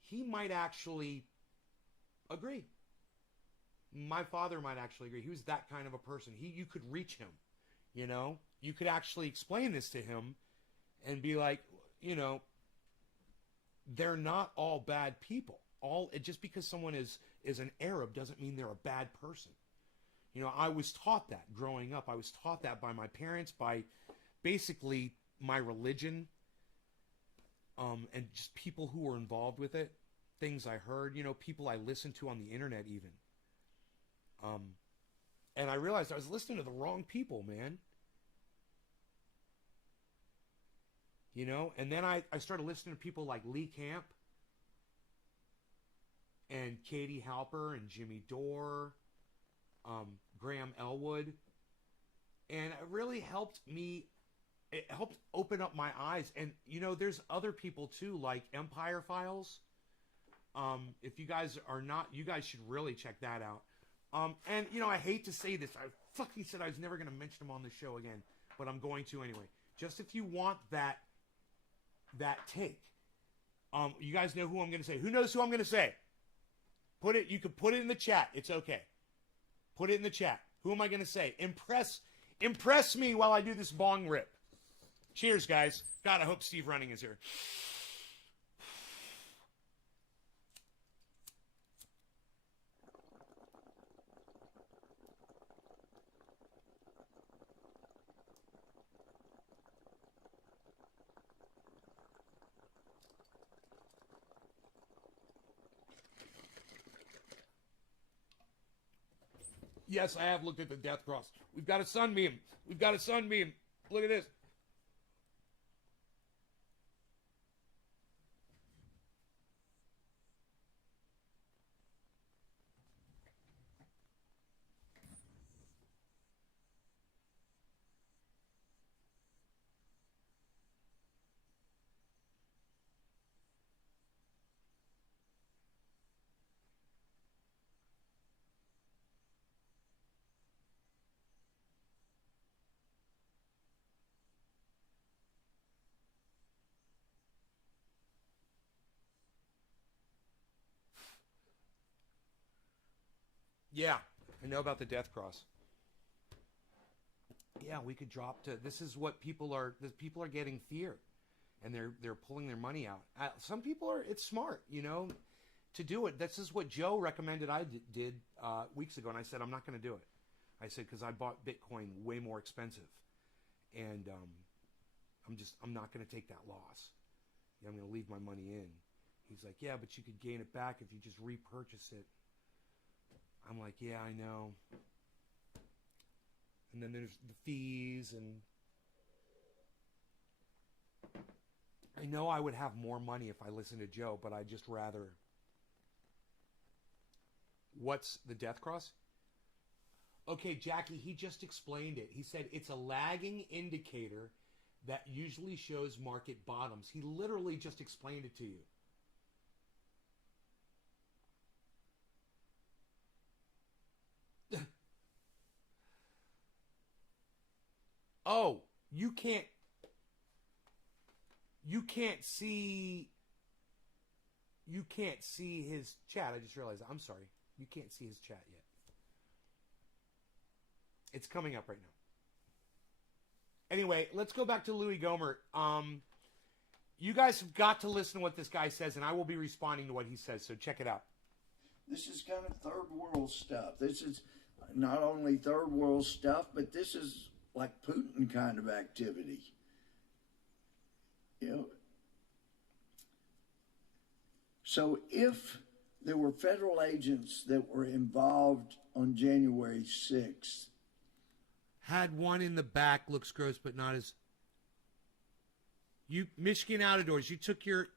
He might actually agree. My father might actually agree. He was that kind of a person. You could reach him, you know? You could actually explain this to him and be like, you know, they're not all bad people. Just because someone is an Arab doesn't mean they're a bad person. You know, I was taught that growing up. I was taught that by my parents, by basically my religion, and just people who were involved with it. Things I heard, you know, people I listened to on the internet even. And I realized I was listening to the wrong people, man. You know, and then I started listening to people like Lee Camp and Katie Halper and Jimmy Dore, Graham Elwood. And it really helped me. It helped open up my eyes. And, you know, there's other people too, like Empire Files. If you guys are not, you guys should really check that out. And, you know, I hate to say this. I fucking said I was never going to mention him on the show again, but I'm going to anyway. Just if you want that take. You guys know who I'm going to say. Who knows who I'm going to say? You can put it in the chat. It's okay. Put it in the chat. Who am I going to say? Impress me while I do this bong rip. Cheers, guys. God, I hope Steve Running is here. Yes, I have looked at the death cross. We've got a sunbeam. We've got a sunbeam. Look at this. Yeah, I know about the death cross. Yeah, we could drop to. This is what people are. The people are getting fear, and they're pulling their money out. Some people are. It's smart, you know, to do it. This is what Joe recommended I did weeks ago, and I said I'm not going to do it. I said because I bought Bitcoin way more expensive, and I'm not going to take that loss. Yeah, I'm going to leave my money in. He's like, yeah, but you could gain it back if you just repurchase it. I'm like, yeah, I know. And then there's the fees, and I know I would have more money if I listened to Joe, but I'd just rather. What's the death cross? Okay, Jackie, he just explained it. He said it's a lagging indicator that usually shows market bottoms. He literally just explained it to you. Oh, you can't see his chat. I just realized that. I'm sorry. You can't see his chat yet. It's coming up right now. Anyway, let's go back to Louis Gohmert. You guys have got to listen to what this guy says, and I will be responding to what he says. So check it out. This is kind of third world stuff. This is not only third world stuff, but this is like Putin kind of activity. You know. So if there were federal agents that were involved on January 6th. Had one in the back, looks gross, but not as... You, Michigan Out of Doors, you took your...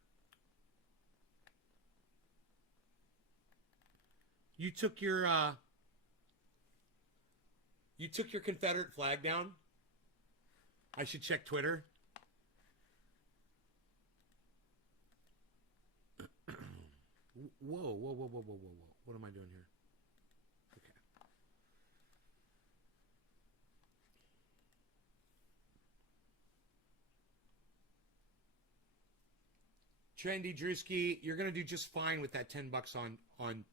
You took your Confederate flag down? I should check Twitter. Whoa. What am I doing here? Okay. Trendy Drewski, you're going to do just fine with that $10 on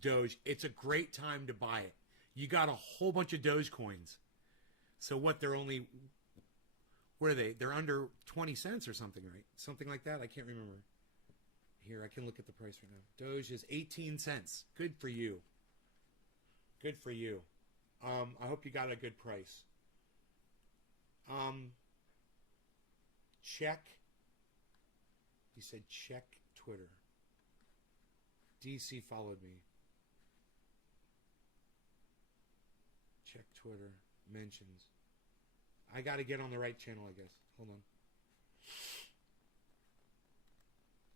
Doge. It's a great time to buy it. You got a whole bunch of Doge coins. So what, they're only... What are they? They're under 20 cents or something, right? Something like that? I can't remember. Here, I can look at the price right now. Doge is 18 cents. Good for you. Good for you. I hope you got a good price. Check. He said check Twitter. DC followed me. Check Twitter. Mentions. I got to get on the right channel, I guess. Hold on.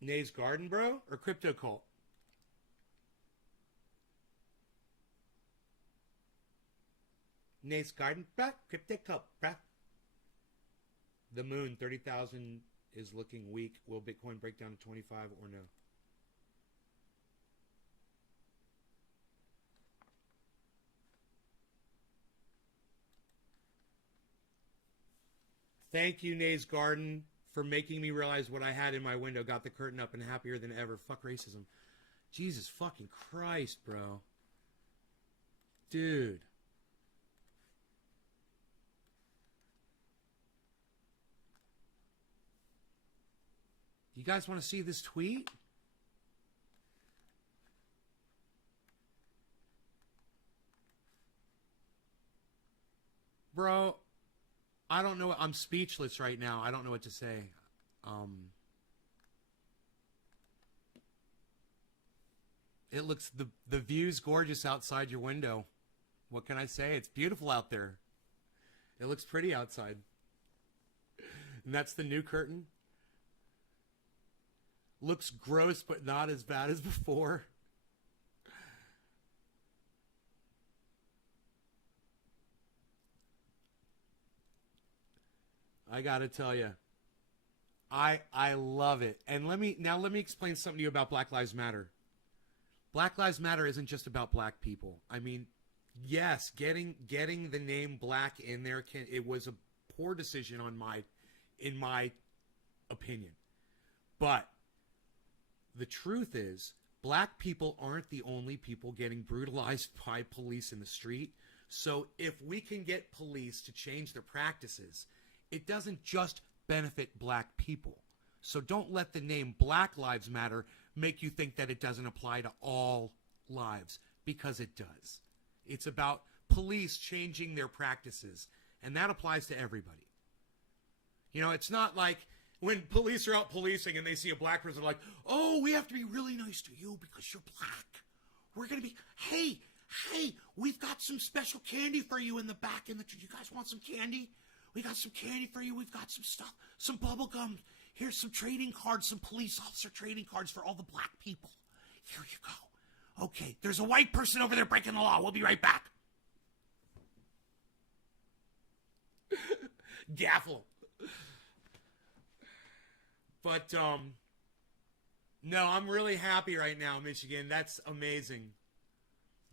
Nay's Garden, bro? Or Crypto Cult? Nay's Garden, bruh? Crypto Cult, bruh? The moon, 30,000 is looking weak. Will Bitcoin break down to 25 or no? Thank you, Nay's Garden, for making me realize what I had in my window. Got the curtain up and happier than ever. Fuck racism. Jesus fucking Christ, bro. Dude. You guys want to see this tweet? Bro, I don't know. I'm speechless right now. I don't know what to say. It looks, the view's gorgeous outside your window. What can I say? It's beautiful out there. It looks pretty outside. And that's the new curtain. Looks gross, but not as bad as before. I gotta tell you, I love it. And let me explain something to you about Black Lives Matter. Black Lives Matter isn't just about black people. I mean, yes, getting the name black in there it was a poor decision in my opinion. But the truth is, black people aren't the only people getting brutalized by police in the street. So if we can get police to change their practices, it doesn't just benefit black people. So don't let the name Black Lives Matter make you think that it doesn't apply to all lives, because it does. It's about police changing their practices, and that applies to everybody. You know, it's not like when police are out policing and they see a black person, they're like, oh, we have to be really nice to you because you're black. We're going to be, hey, we've got some special candy for you in the back. You guys want some candy? We got some candy for you. We've got some stuff, some bubble gum. Here's some trading cards, some police officer trading cards for all the black people. Here you go. Okay, there's a white person over there breaking the law. We'll be right back. Gaffle. But, no, I'm really happy right now, Michigan. That's amazing.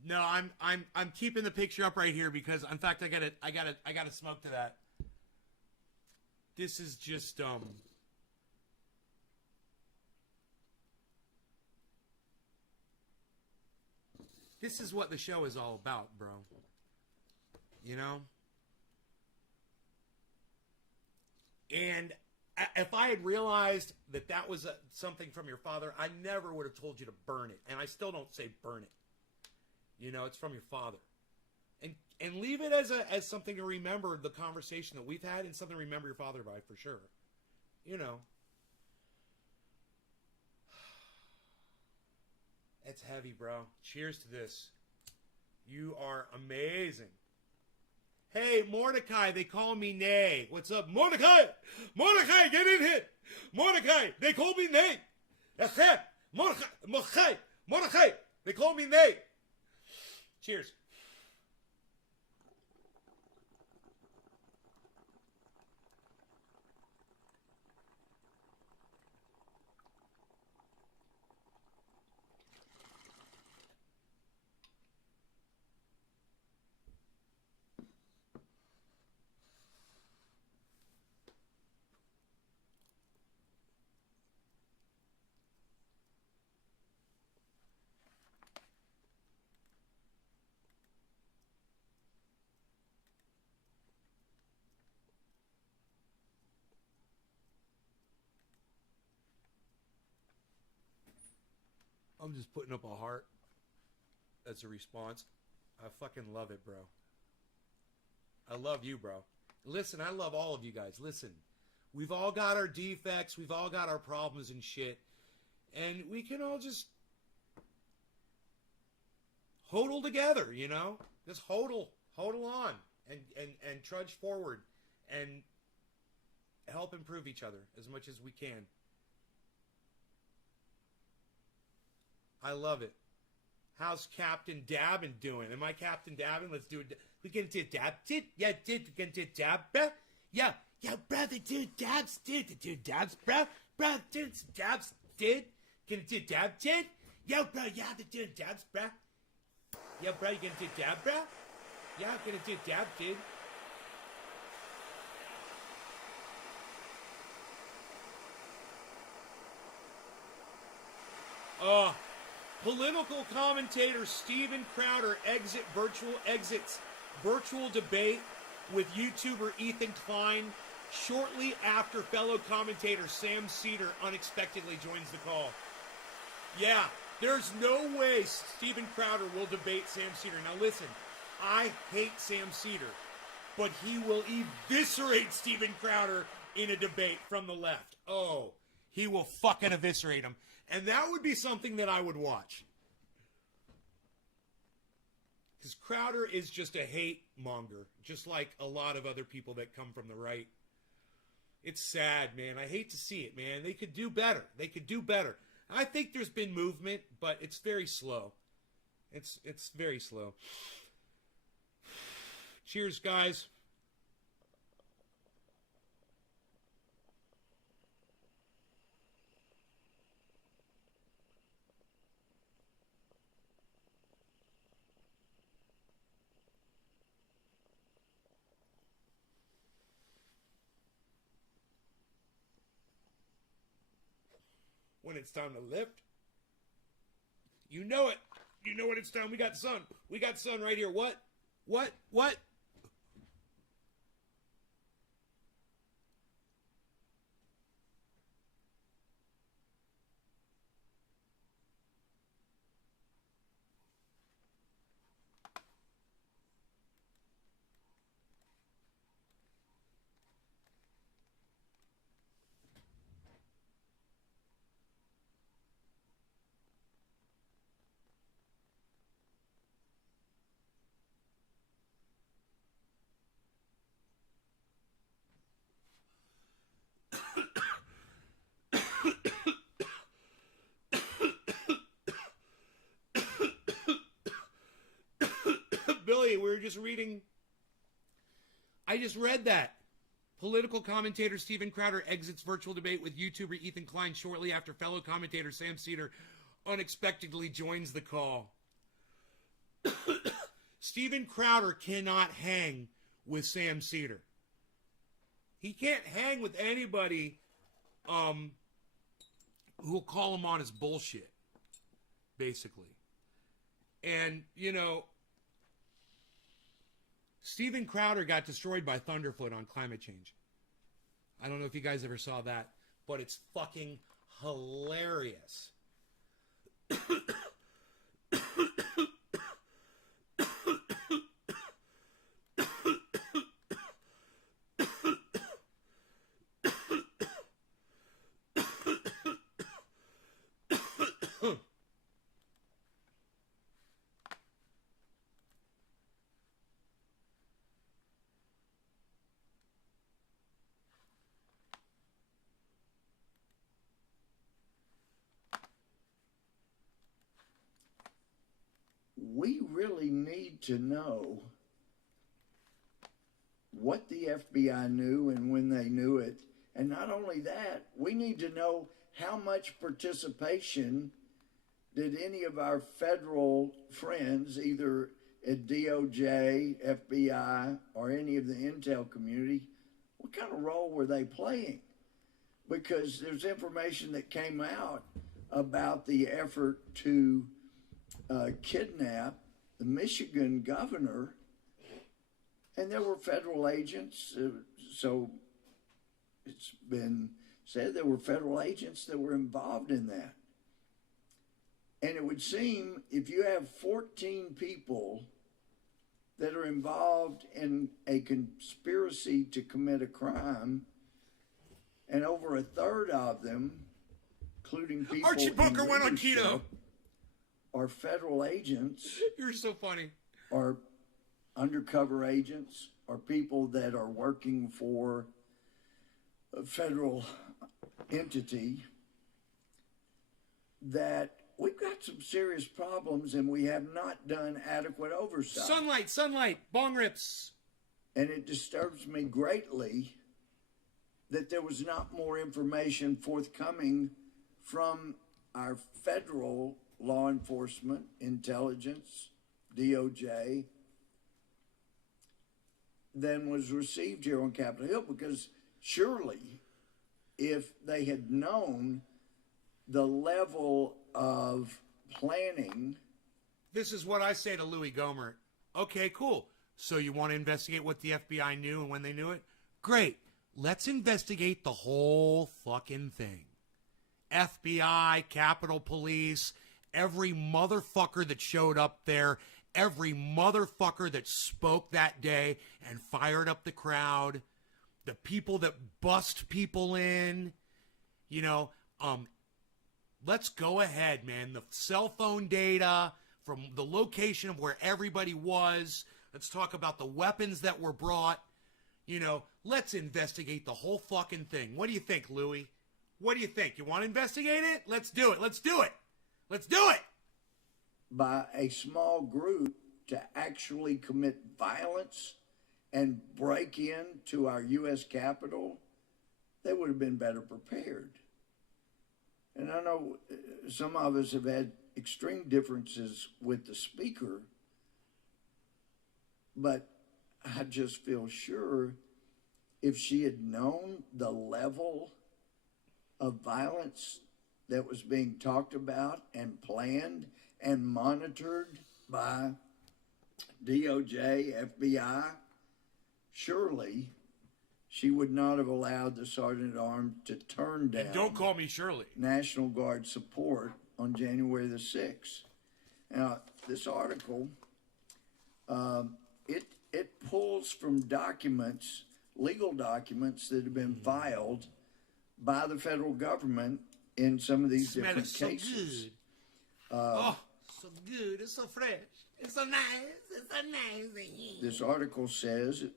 No, I'm keeping the picture up right here because, in fact, I gotta smoke to that. This is just, this is what the show is all about, bro. You know? And if I had realized that that was something from your father, I never would have told you to burn it. And I still don't say burn it. You know, it's from your father. And leave it as something to remember the conversation that we've had, and something to remember your father by, for sure. You know. It's heavy, bro. Cheers to this. You are amazing. Hey, Mordecai, they call me Nay. What's up, Mordecai? Mordecai, get in here. Mordecai, they call me Nay. That's it. Mordecai, they call me Nay. Cheers. I'm just putting up a heart. That's a response. I fucking love it, bro. I love you, bro. Listen, I love all of you guys. Listen, we've all got our defects. We've all got our problems and shit. And we can all just hodl together, you know? Just hodl on and trudge forward and help improve each other as much as we can. I love it. How's Captain Dabbin doing? Am I Captain Dabbin? Let's do it. We can do dab. Yeah, we can do dab. Yeah, brother, do dabs. Do dabs, bro. Bro, do dabs. Can you do dab, did? Yo, bro, you have to do dabs, bro. Yo, bro, you gonna do dab, bro? Yeah, I'm gonna do dab, dude. Political commentator Steven Crowder exits virtual debate with YouTuber Ethan Klein shortly after fellow commentator Sam Seder unexpectedly joins the call. Yeah, there's no way Steven Crowder will debate Sam Seder. Now listen, I hate Sam Seder, but he will eviscerate Steven Crowder in a debate from the left. Oh, he will fucking eviscerate him. And that would be something that I would watch. Because Crowder is just a hate monger, just like a lot of other people that come from the right. It's sad, man. I hate to see it, man. They could do better. They could do better. I think there's been movement, but it's very slow. It's very slow. Cheers, guys. When it's time to lift, you know it. You know when it's time. We got sun. We got sun right here. What? Billy, we were just reading. I just read that. Political commentator Steven Crowder exits virtual debate with YouTuber Ethan Klein shortly after fellow commentator Sam Seder unexpectedly joins the call. Steven Crowder cannot hang with Sam Seder. He can't hang with anybody who'll call him on his bullshit, basically. And, you know, Steven Crowder got destroyed by Thunderfoot on climate change. I don't know if you guys ever saw that, but it's fucking hilarious. We really need to know what the FBI knew and when they knew it. And not only that, we need to know how much participation did any of our federal friends, either at DOJ, FBI, or any of the intel community, what kind of role were they playing? Because there's information that came out about the effort to kidnap the Michigan governor, and there were federal agents. So it's been said there were federal agents that were involved in that. And it would seem if you have 14 people that are involved in a conspiracy to commit a crime, and over a third of them, including people Archie Bunker went on keto, are federal agents. You're so funny. Or undercover agents, or people that are working for a federal entity, that we've got some serious problems and we have not done adequate oversight. Sunlight, bong rips. And it disturbs me greatly that there was not more information forthcoming from our federal law enforcement, intelligence, DOJ, than was received here on Capitol Hill, because surely if they had known the level of planning. This is what I say to Louis Gohmert. Okay, cool. So you want to investigate what the FBI knew and when they knew it? Great. Let's investigate the whole fucking thing. FBI, Capitol Police, every motherfucker that showed up there, every motherfucker that spoke that day and fired up the crowd, the people that bust people in, let's go ahead, man. The cell phone data from the location of where everybody was. Let's talk about the weapons that were brought. Let's investigate the whole fucking thing. What do you think, Louis? What do you think? You want to investigate it? Let's do it. Let's do it. Let's do it. By a small group to actually commit violence and break into our U.S. Capitol, they would have been better prepared. And I know some of us have had extreme differences with the speaker, but I just feel sure if she had known the level of violence that was being talked about and planned and monitored by DOJ, FBI, surely she would not have allowed the Sergeant at Arms to turn down. And don't call me Shirley. National Guard support on January the 6th. Now, this article, it pulls from documents, legal documents that have been filed by the federal government in some of these different cases. So good. It's so fresh. It's so nice. It's so nice. This article says it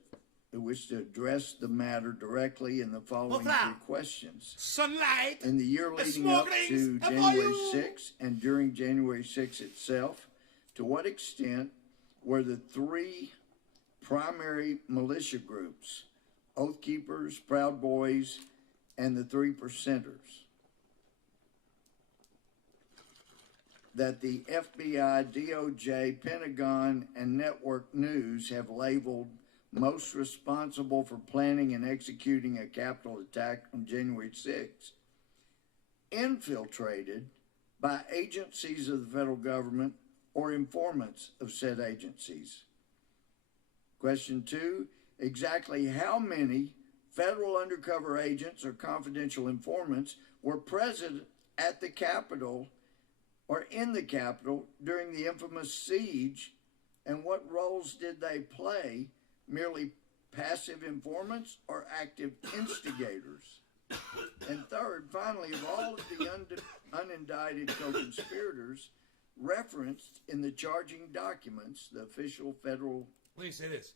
wishes to address the matter directly in the following three questions. Sunlight. In the year leading up to January 6th and during January 6th itself, to what extent were the three primary militia groups, Oath Keepers, Proud Boys, and the 3 Percenters, that the FBI, DOJ, Pentagon, and Network News have labeled most responsible for planning and executing a Capitol attack on January 6th, infiltrated by agencies of the federal government or informants of said agencies? Question 2, exactly how many federal undercover agents or confidential informants were present at the Capitol or in the Capitol during the infamous siege, and what roles did they play? Merely passive informants or active instigators? And third, finally, of all of the unindicted co-conspirators referenced in the charging documents, the official federal... Let me say this.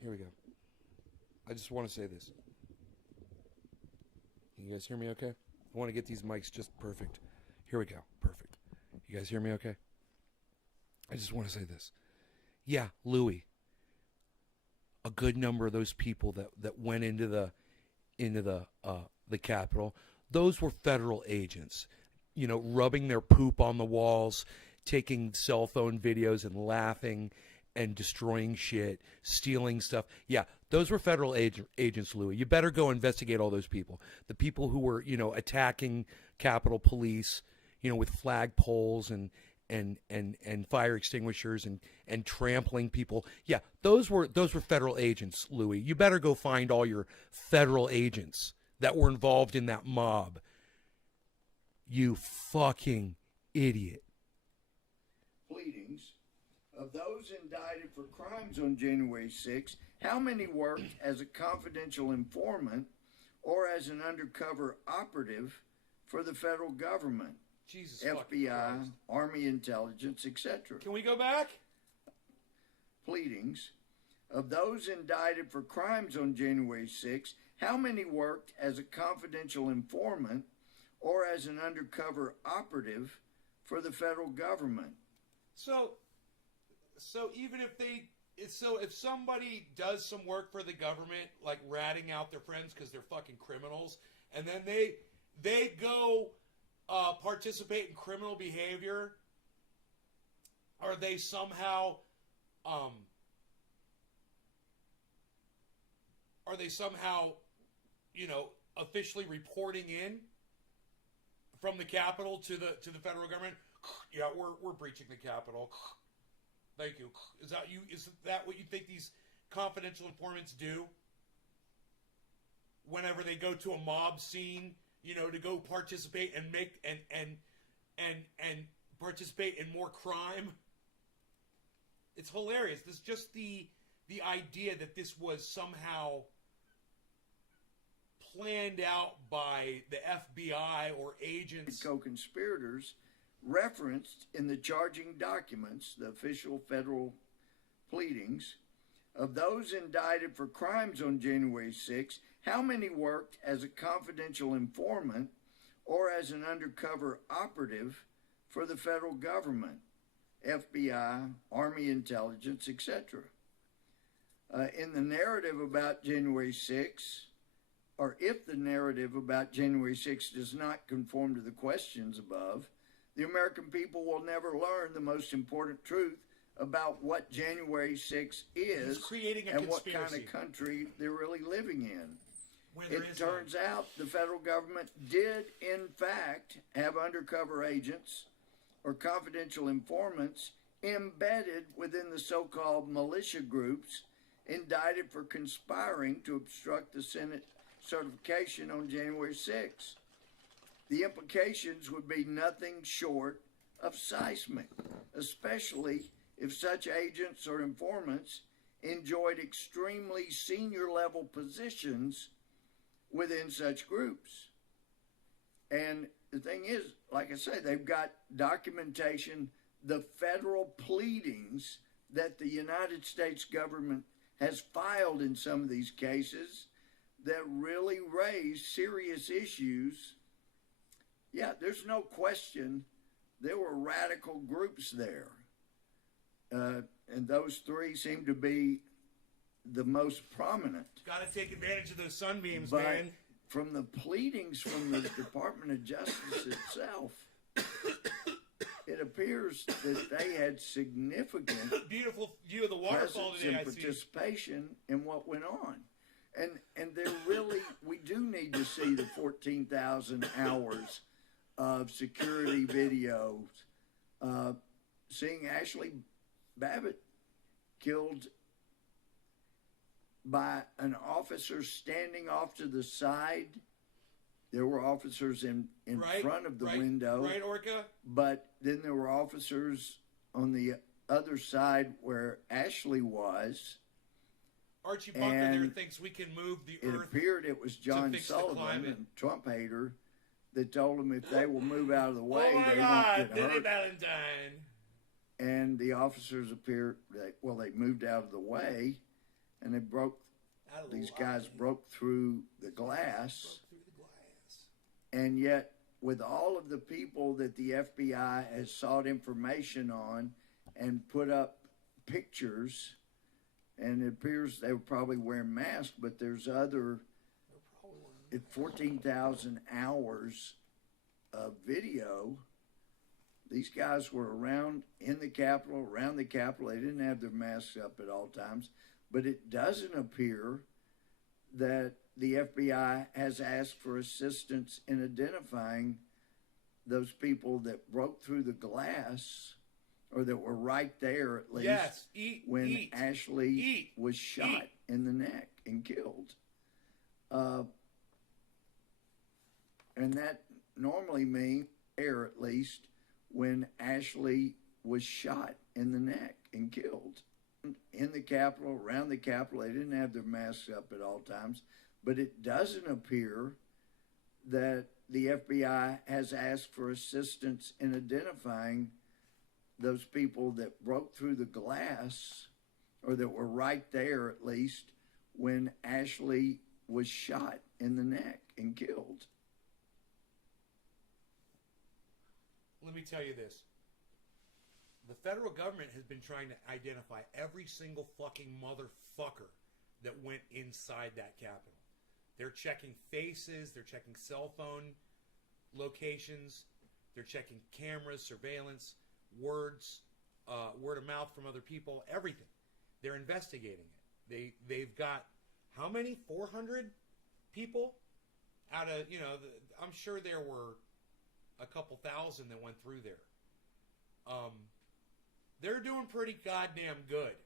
Here we go. I just want to say this. Can you guys hear me okay? I want to get these mics just perfect. Here we go. Perfect. You guys hear me okay? I just want to say this. Yeah, Louis. A good number of those people that went into the Capitol, those were federal agents. You know, rubbing their poop on the walls, taking cell phone videos and laughing and destroying shit, stealing stuff. Yeah, those were federal agents, Louis. You better go investigate all those people. The people who were, you know, attacking Capitol Police, you know, with flagpoles and fire extinguishers and trampling people. Yeah, those were federal agents, Louis. You better go find all your federal agents that were involved in that mob. You fucking idiot. Pleadings of those indicted for crimes on January 6, how many worked as a confidential informant or as an undercover operative for the federal government? Jesus, FBI, Army intelligence, etc. Can we go back? Pleadings of those indicted for crimes on January 6, how many worked as a confidential informant or as an undercover operative for the federal government? So even if somebody does some work for the government, like ratting out their friends because they're fucking criminals, and then they go participate in criminal behavior, are they somehow you know, officially reporting in from the Capitol to the federal government? Yeah, we're breaching the Capitol. Thank you. Is that what you think these confidential informants do whenever they go to a mob scene, you know, to go participate and make and participate in more crime? It's hilarious. This just the idea that this was somehow planned out by the FBI or agents. Co-conspirators referenced in the charging documents, the official federal pleadings, of those indicted for crimes on January 6, how many worked as a confidential informant or as an undercover operative for the federal government, FBI, Army intelligence, etc. In the narrative about January 6, or if the narrative about January 6 does not conform to the questions above, the American people will never learn the most important truth about what January 6 is and what kind of country they're really living in. It turns out the federal government did, in fact, have undercover agents or confidential informants embedded within the so-called militia groups indicted for conspiring to obstruct the Senate certification on January 6. The implications would be nothing short of seismic, especially if such agents or informants enjoyed extremely senior level positions within such groups. And the thing is, like I say, they've got documentation, the federal pleadings that the United States government has filed in some of these cases that really raise serious issues. Yeah, there's no question there were radical groups there. And those three seem to be the most prominent. Got to take advantage of those sunbeams, but man. From the pleadings from the Department of Justice itself, it appears that they had significant beautiful view of the waterfall today. And participation in what went on. And there really, we do need to see the 14,000 hours of security videos seeing Ashley Babbitt killed by an officer standing off to the side. There were officers in front of the window. Right, Orca? But then there were officers on the other side where Ashley was. Archie Bunker there thinks we can move the It earth. appeared it was John Sullivan, a Trump hater, that told him if they will move out of the way, oh my they God, won't get Billy hurt. Valentine. And the officers appeared, they moved out of the way, and these guys broke through the glass. And yet, with all of the people that the FBI has sought information on and put up pictures, and it appears they were probably wearing masks, but there's other 14,000 hours of video. These guys were around the Capitol. They didn't have their masks up at all times. But it doesn't appear that the FBI has asked for assistance in identifying those people that broke through the glass, or that were right there at least, yes, when Ashley was shot in the neck and killed. And that normally means there at least when Ashley was shot in the neck and killed. In the Capitol, around the Capitol, they didn't have their masks up at all times. But it doesn't appear that the FBI has asked for assistance in identifying those people that broke through the glass, or that were right there at least, when Ashley was shot in the neck and killed. Let me tell you this. The federal government has been trying to identify every single fucking motherfucker that went inside that Capitol. They're checking faces, they're checking cell phone locations, they're checking cameras, surveillance, words, word of mouth from other people, everything. They're investigating it. They've got how many? 400 people out of, I'm sure there were a couple thousand that went through there. They're doing pretty goddamn good.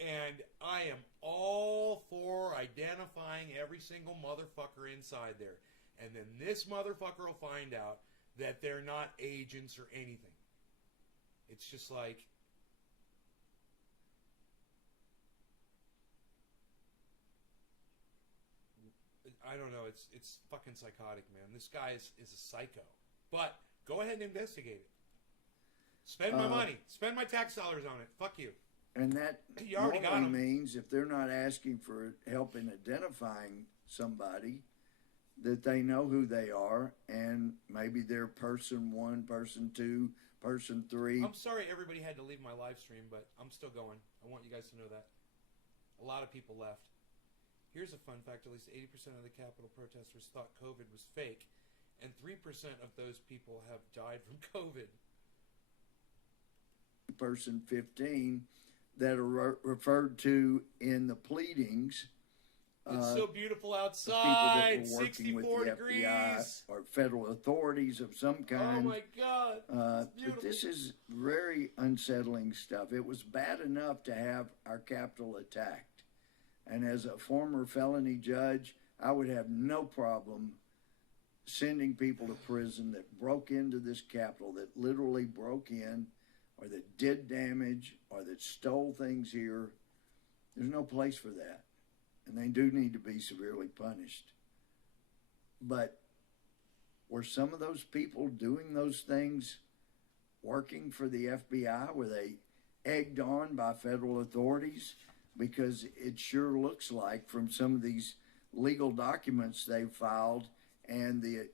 And I am all for identifying every single motherfucker inside there. And then this motherfucker will find out that they're not agents or anything. It's just like, I don't know, it's fucking psychotic, man. This guy is a psycho. But go ahead and investigate it. Spend my money. Spend my tax dollars on it. Fuck you. And that You already got 'em. means if they're not asking for help in identifying somebody, that they know who they are, and maybe they're person 1, person 2, person 3. I'm sorry everybody had to leave my live stream, but I'm still going. I want you guys to know that. A lot of people left. Here's a fun fact. At least 80% of the Capitol protesters thought COVID was fake, and 3% of those people have died from COVID. Person 15 that are referred to in the pleadings. It's so beautiful People outside. that were working 64 with the degrees. FBI or federal authorities of some Oh kind. my God. It's But beautiful. this is very unsettling stuff. It was bad enough to have our Capitol attacked. And as a former felony judge, I would have no problem sending people to prison that broke into this Capitol, that literally broke in, or that did damage, or that stole things here. There's no place for that. And they do need to be severely punished. But were some of those people doing those things working for the FBI? Were they egged on by federal authorities? Because it sure looks like, from some of these legal documents they've filed and the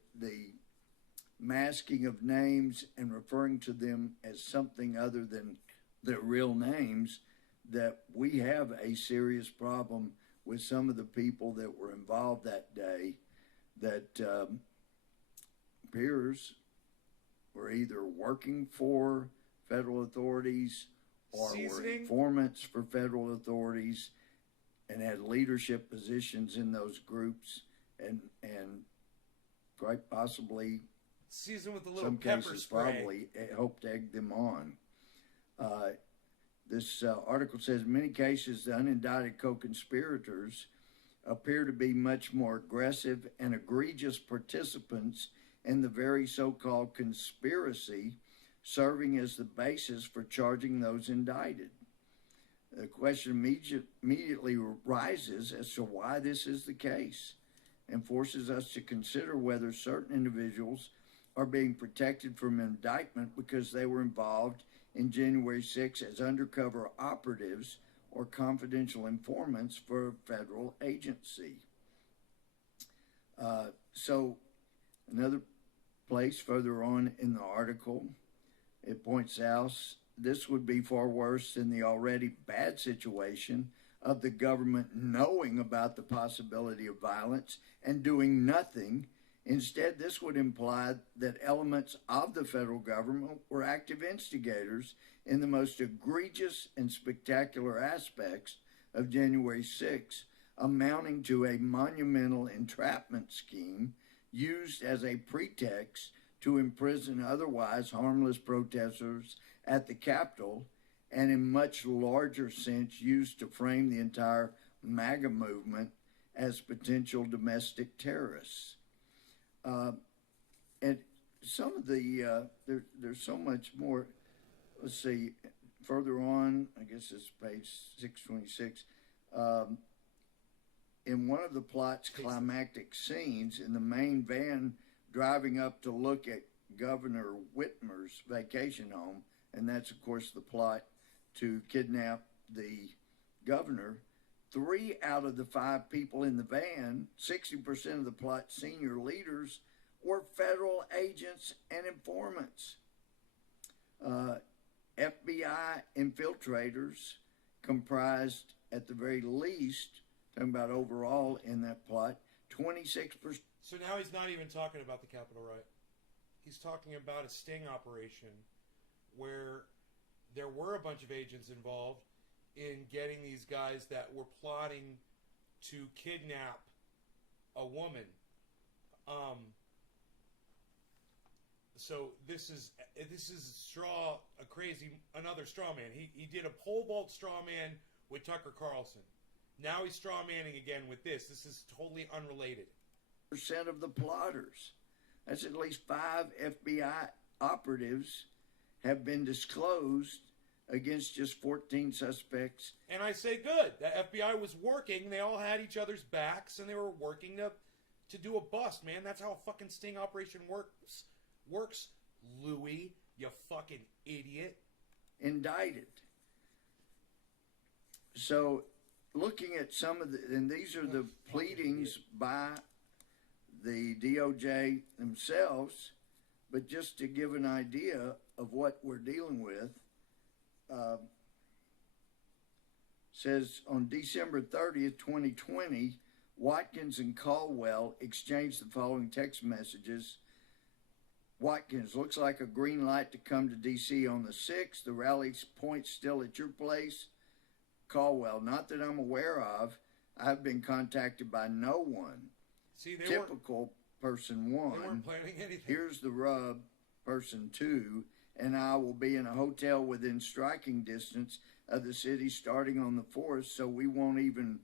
masking of names and referring to them as something other than their real names, that we have a serious problem with some of the people that were involved that day, that appears were either working for federal authorities or were Seasoning? informants for federal authorities and had leadership positions in those groups, and quite possibly seasoned with a little some pepper cases spray. probably helped egg them on. This article says in many cases the unindicted co-conspirators appear to be much more aggressive and egregious participants in the very so-called conspiracy, serving as the basis for charging those indicted. The question immediately rises as to why this is the case, and forces us to consider whether certain individuals are being protected from indictment because they were involved in January 6 as undercover operatives or confidential informants for a federal agency. So another place further on in the article, it points out this would be far worse than the already bad situation of the government knowing about the possibility of violence and doing nothing. Instead, this would imply that elements of the federal government were active instigators in the most egregious and spectacular aspects of January 6, amounting to a monumental entrapment scheme used as a pretext to imprison otherwise harmless protesters at the Capitol, and in much larger sense used to frame the entire MAGA movement as potential domestic terrorists. And some of the, there's so much more. Let's see, further on, I guess it's page 626. In one of the plot's climactic scenes, in the main van driving up to look at Governor Whitmer's vacation home, and that's, of course, the plot to kidnap the governor, 3 out of the 5 people in the van, 60% of the plot's senior leaders, were federal agents and informants. FBI infiltrators comprised, at the very least, talking about overall in that plot, 26%. So now he's not even talking about the Capitol riot. He's talking about a sting operation where there were a bunch of agents involved in getting these guys that were plotting to kidnap a woman. So this is another straw man. He did a pole vault straw man with Tucker Carlson. Now he's straw manning again with this. This is totally unrelated. Percent of the plotters. That's at least 5 FBI operatives have been disclosed against just 14 suspects. And I say good. The FBI was working. They all had each other's backs, and they were working to do a bust, man. That's how a fucking sting operation works, Louis, you fucking idiot. Indicted. So, looking at some of the, and these are the pleadings by the DOJ themselves, but just to give an idea of what we're dealing with, says on December 30th, 2020, Watkins and Caldwell exchanged the following text messages. Watkins, looks like a green light to come to D.C. on the 6th. The rally's point still at your place. Caldwell, not that I'm aware of. I've been contacted by no one. See, Typical person 1. They weren't planning anything. Here's the rub, person 2. And I will be in a hotel within striking distance of the city starting on the 4th, so we won't even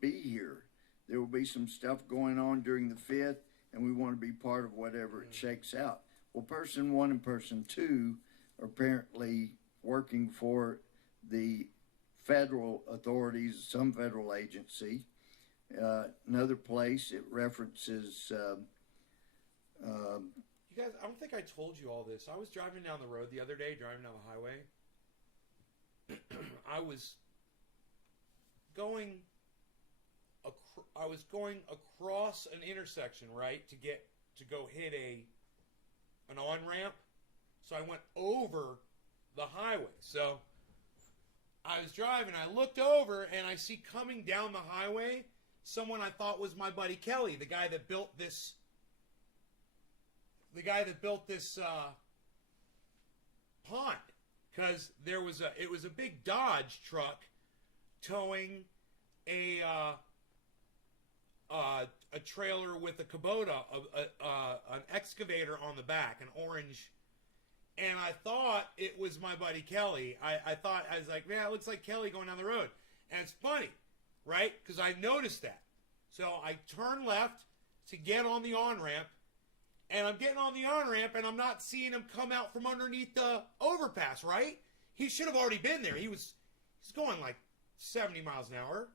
be here. There will be some stuff going on during the 5th, and we want to be part of whatever it shakes out. Well, person 1 and person 2 are apparently working for the federal authorities, some federal agency. Another place, it references... You guys, I don't think I told you all this. I was driving down the road the other day, driving down the highway. I was going across an intersection, right, to go hit an on-ramp. So I went over the highway. So I was driving, I looked over, and I see coming down the highway someone I thought was my buddy Kelly, the guy that built this pond, because it was a big Dodge truck towing a a trailer with a Kubota, an excavator on the back, an orange. And I thought it was my buddy Kelly. I was like, man, it looks like Kelly going down the road. And it's funny, right? Because I noticed that. So I turn left to get on the on-ramp. And I'm getting on the on-ramp, and I'm not seeing him come out from underneath the overpass, right? He should have already been there. He's going like 70 miles an hour,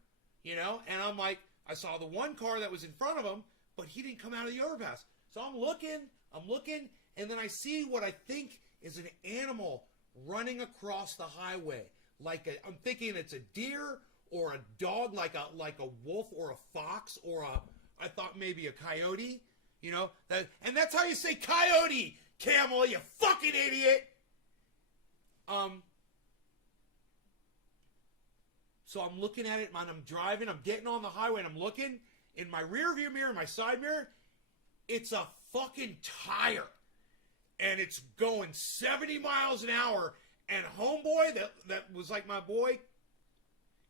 you know? And I'm like, I saw the one car that was in front of him, but he didn't come out of the overpass. So I'm looking, and then I see what I think is an animal running across the highway. I'm thinking it's a deer or a dog, like a wolf or a fox or I thought maybe a coyote, you know? And that's how you say coyote, Camel, you fucking idiot! So I'm looking at it, and I'm driving, I'm getting on the highway, and I'm looking in my rear view mirror, my side mirror, it's a fucking tire. And it's going 70 miles an hour, and homeboy that was like my boy,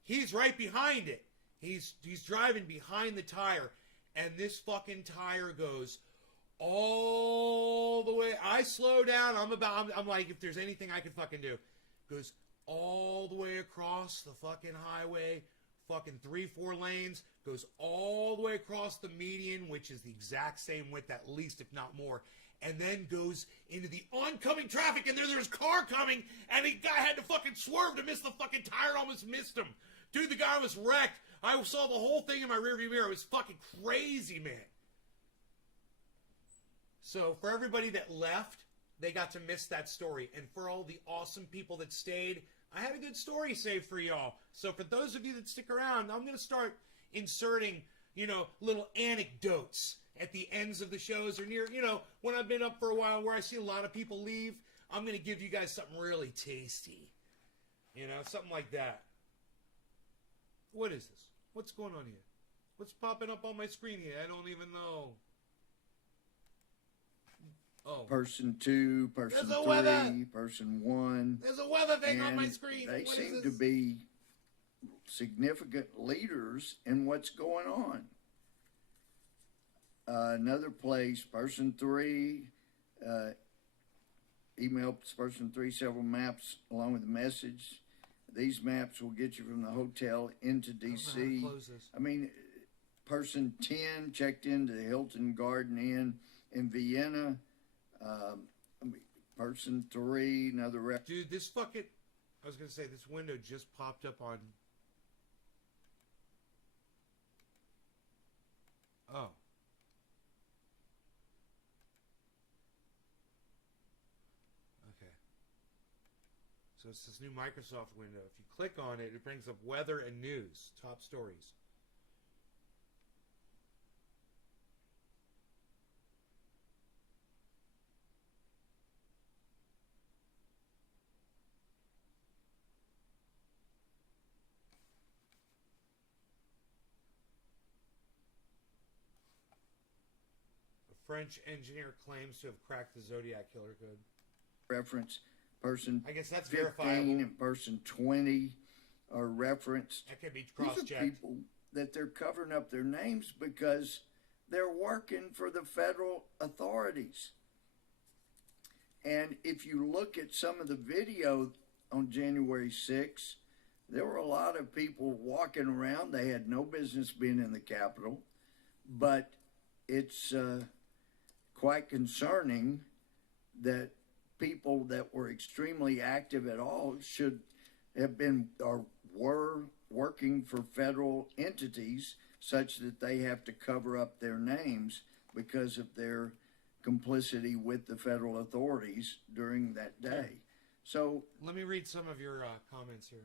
he's right behind it. He's driving behind the tire, and this fucking tire goes all the way. I slow down. I'm like, if there's anything I can fucking do, goes all the way across the fucking highway, fucking 3-4 lanes, goes all the way across the median, which is the exact same width, at least, if not more, and then goes into the oncoming traffic, and there's a car coming, and the guy had to fucking swerve to miss the fucking tire, almost missed him. Dude, the guy was wrecked. I saw the whole thing in my rearview mirror. It was fucking crazy, man. So, for everybody that left, they got to miss that story. And for all the awesome people that stayed, I had a good story saved for y'all. So for those of you that stick around, I'm going to start inserting, little anecdotes at the ends of the shows or near, when I've been up for a while where I see a lot of people leave. I'm going to give you guys something really tasty. Something like that. What is this? What's going on here? What's popping up on my screen here? I don't even know. Oh. Person 2, person 3, weather. person 1. There's a weather thing on my screen. They What seem is to this? be significant leaders in what's going on. Another place, person 3, email person 3 several maps along with a message. These maps will get you from the hotel into D.C. I don't know how to close this. I mean, person 10 checked into the Hilton Garden Inn in Vienna. Person 3, another rep. Dude, this fucking... I was going to say, this window just popped up on... Oh. Okay. So it's this new Microsoft window. If you click on it, it brings up weather and news, top stories. French engineer claims to have cracked the Zodiac killer code. Reference person I guess that's 15 verifiable. and person 20 are referenced. That could be These are cross-checked. people that they're covering up their names because they're working for the federal authorities. And if you look at some of the video on January 6th, there were a lot of people walking around. They had no business being in the Capitol, but it's quite concerning that people that were extremely active at all should have been or were working for federal entities such that they have to cover up their names because of their complicity with the federal authorities during that day. So let me read some of your comments here.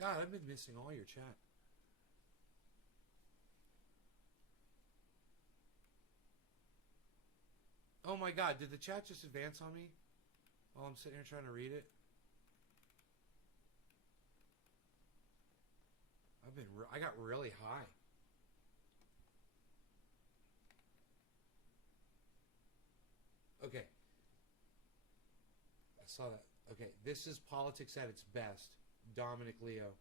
God, I've been missing all your chat. Oh my God, did the chat just advance on me while I'm sitting here trying to read it? I got really high. Okay. saw that. Okay, this is politics at its best. Dominic Leo.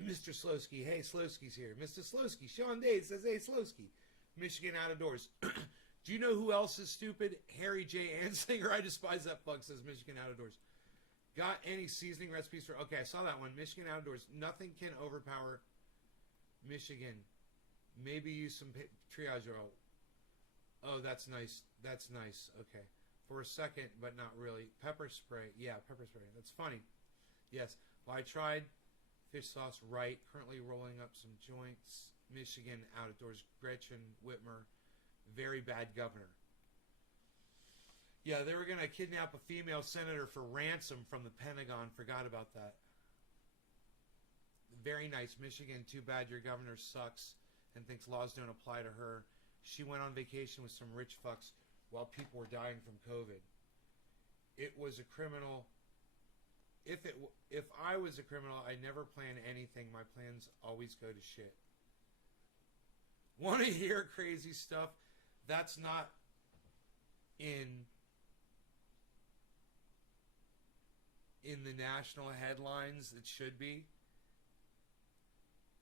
Mr. Slowski. Hey, Slowski's here. Mr. Slowski. Sean Day says, hey, Slowski. Michigan out of doors. Do you know who else is stupid? Harry J. Anslinger. I despise that fuck, says Michigan out of doors. Got any seasoning recipes for... Okay, I saw that one. Michigan out of doors. Nothing can overpower Michigan. Maybe use some triage oil. Oh, that's nice. That's nice. Okay. For a second, but not really. Pepper spray. Yeah, pepper spray. That's funny. Yes. Well, I tried fish sauce right. Currently rolling up some joints. Michigan out of doors. Gretchen Whitmer. Very bad governor. Yeah, they were going to kidnap a female senator for ransom from the Pentagon. Forgot about that. Very nice. Michigan, too bad your governor sucks and thinks laws don't apply to her. She went on vacation with some rich fucks while people were dying from COVID. It was a criminal. If I was a criminal, I never plan anything. My plans always go to shit. Want to hear crazy stuff? That's not in the national headlines. It should be.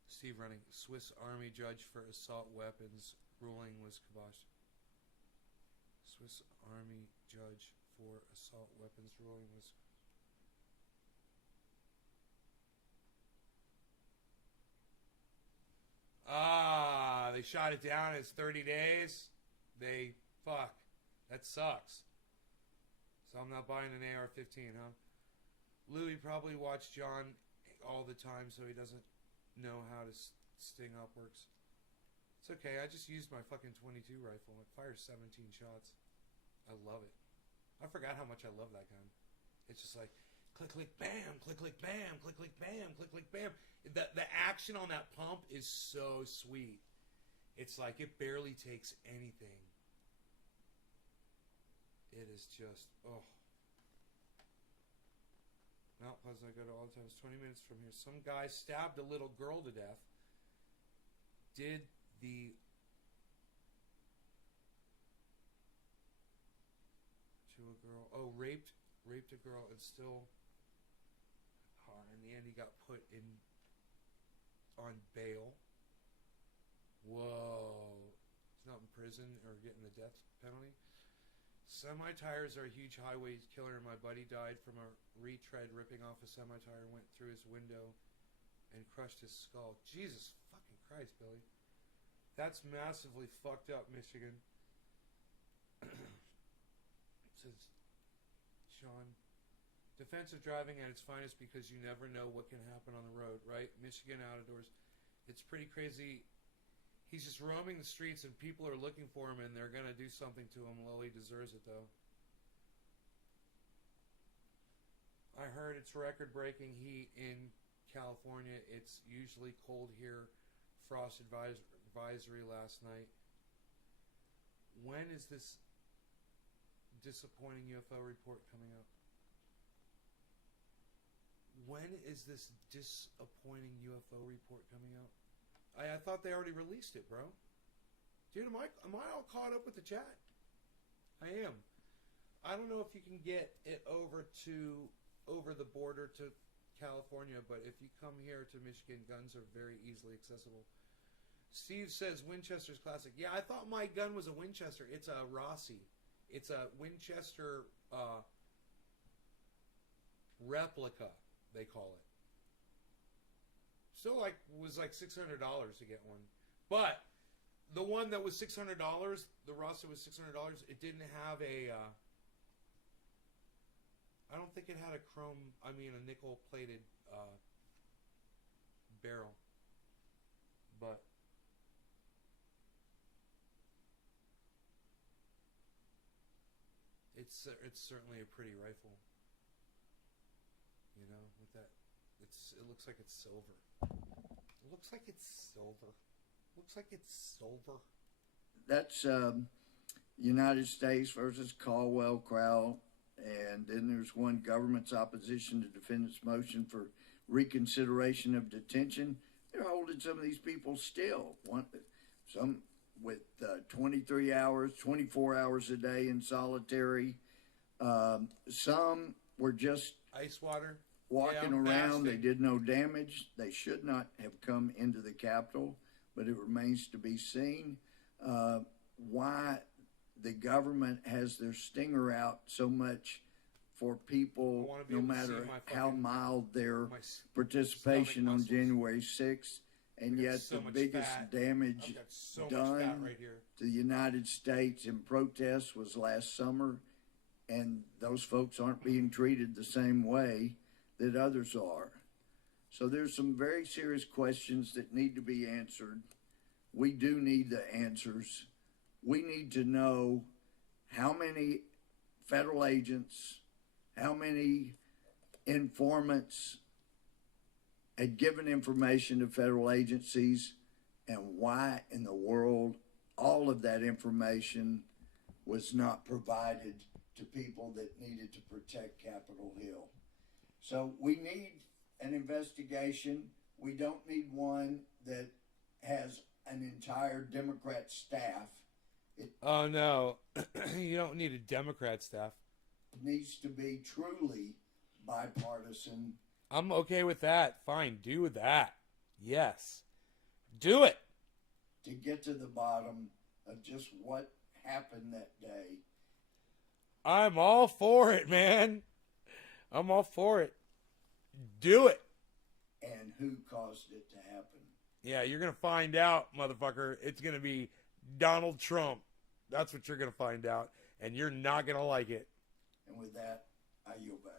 Steve running. Swiss Army judge for assault weapons ruling was kiboshed. Swiss Army judge for assault weapons ruling was... they shot it down. It's 30 days. Fuck. That sucks. So I'm not buying an AR-15, huh? Louis probably watched John all the time, so he doesn't know how to sting up works. It's okay. I just used my fucking 22 rifle. It fires 17 shots. I love it. I forgot how much I love that gun. It's just like click, click, bam, click, click, bam, click, click, bam, click, click, bam. The action on that pump is so sweet. It's like it barely takes anything. It is just, oh. Mount Pleasant, I go to all the time. It's 20 minutes from here. Some guy stabbed a little girl to death. Did the... to a girl. Oh, raped a girl and still... Oh, in the end, he got put in... on bail. Whoa. He's not in prison or getting the death penalty. Semi-tires are a huge highway killer. My buddy died from a retread ripping off a semi-tire, went through his window and crushed his skull. Jesus fucking Christ, Billy. That's massively fucked up, Michigan. Says Sean. Defensive driving at its finest because you never know what can happen on the road, right? Michigan out of doors. It's pretty crazy. He's just roaming the streets and people are looking for him and they're going to do something to him. Well, he deserves it, though. I heard it's record-breaking heat in California. It's usually cold here. Frost advisory last night. When is this disappointing UFO report coming out? When is this disappointing UFO report coming out? I thought they already released it, bro. Dude, am I all caught up with the chat? I am. I don't know if you can get it over the border to California, but if you come here to Michigan, guns are very easily accessible. Steve says Winchester's classic. Yeah, I thought my gun was a Winchester. It's a Rossi. It's a Winchester replica, they call it. Still was like $600 to get one. But the one that was $600, the Rossi was $600, it didn't have a I don't think it had a nickel plated barrel. But it's certainly a pretty rifle. You know, with that it looks like it's silver. It looks like it's silver. Looks like it's silver. That's United States versus Caldwell Crowell. And then there's one, government's opposition to defendant's motion for reconsideration of detention. They're holding some of these people still. Some with 23 hours, 24 hours a day in solitary. Some were just Ice water. walking I'm around. They fasting. did no damage. They should not have come into the Capitol, but it remains to be seen why the government has their stinger out so much for I people, wanna be no able to see matter my how fucking- mild their my participation stomach on muscles. January 6th, and I got yet so the much biggest fat. damage I've got so much done fat right here. to the United States in protests was last summer, and those folks aren't being treated the same way that others are. So there's some very serious questions that need to be answered. We do need the answers. We need to know how many federal agents, how many informants had given information to federal agencies, and why in the world all of that information was not provided to people that needed to protect Capitol Hill. So we need an investigation. We don't need one that has an entire Democrat staff. It Oh no, you don't need a Democrat staff. needs to be truly bipartisan. I'm okay with that. Fine, do that. Yes, do it. To get to the bottom of just what happened that day. I'm all for it, man. I'm all for it. Do it. And who caused it to happen. Yeah, you're gonna find out, motherfucker. It's gonna be Donald Trump. That's what you're gonna find out, and you're not gonna like it. And with that, I yield back.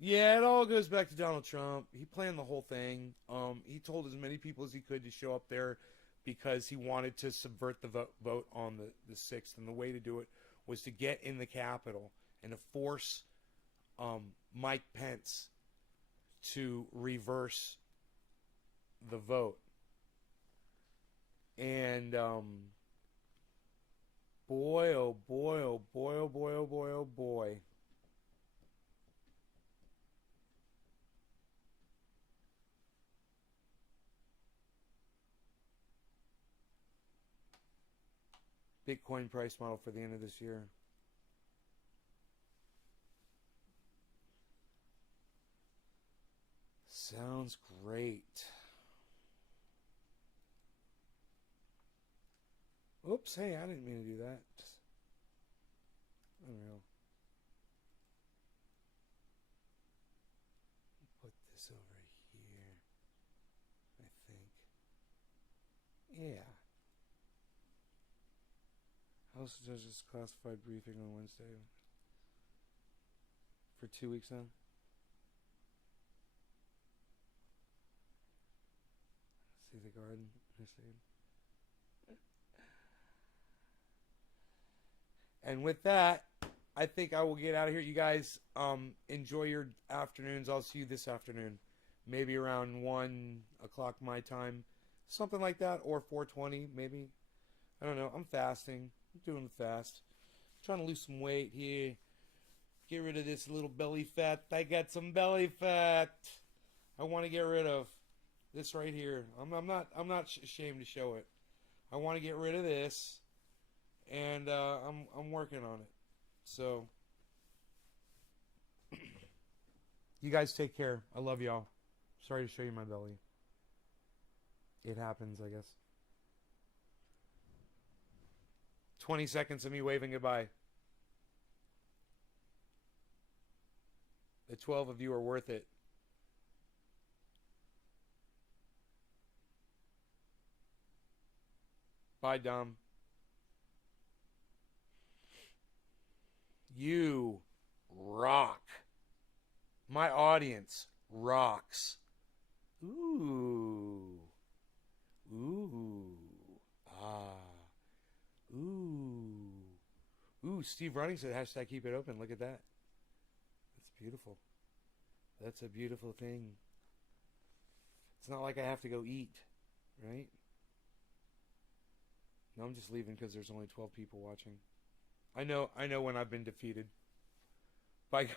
Yeah, it all goes back to Donald Trump. He planned the whole thing. He told as many people as he could to show up there because he wanted to subvert the vote on the 6th. And the way to do it was to get in the Capitol and to force Mike Pence to reverse the vote. And boy, oh boy, oh boy, oh boy, oh boy, oh boy. Bitcoin price model for the end of this year. Sounds great. Oops, hey, I didn't mean to do that. Unreal. Put this over here, I think. Yeah. House Judges classified briefing on Wednesday. For 2 weeks now. See the garden. And with that, I think I will get out of here. You guys enjoy your afternoons. I'll see you this afternoon. Maybe around 1 o'clock my time. Something like that. Or 4:20 maybe. I don't know. I'm fasting. I'm doing the fast. I'm trying to lose some weight here. Get rid of this little belly fat. I got some belly fat. I want to get rid of this right here. I'm not ashamed to show it. I want to get rid of this, and I'm working on it. So you guys take care. I love y'all. Sorry to show you my belly. It happens, I guess. 20 seconds of me waving goodbye. The 12 of you are worth it. Bye, Dom. You rock. My audience rocks. Ooh. Ooh. Ah. Ooh. Ooh, Steve Running said hashtag keep it open. Look at that. That's beautiful. That's a beautiful thing. It's not like I have to go eat, right? No, I'm just leaving because there's only 12 people watching. I know when I've been defeated. Bye.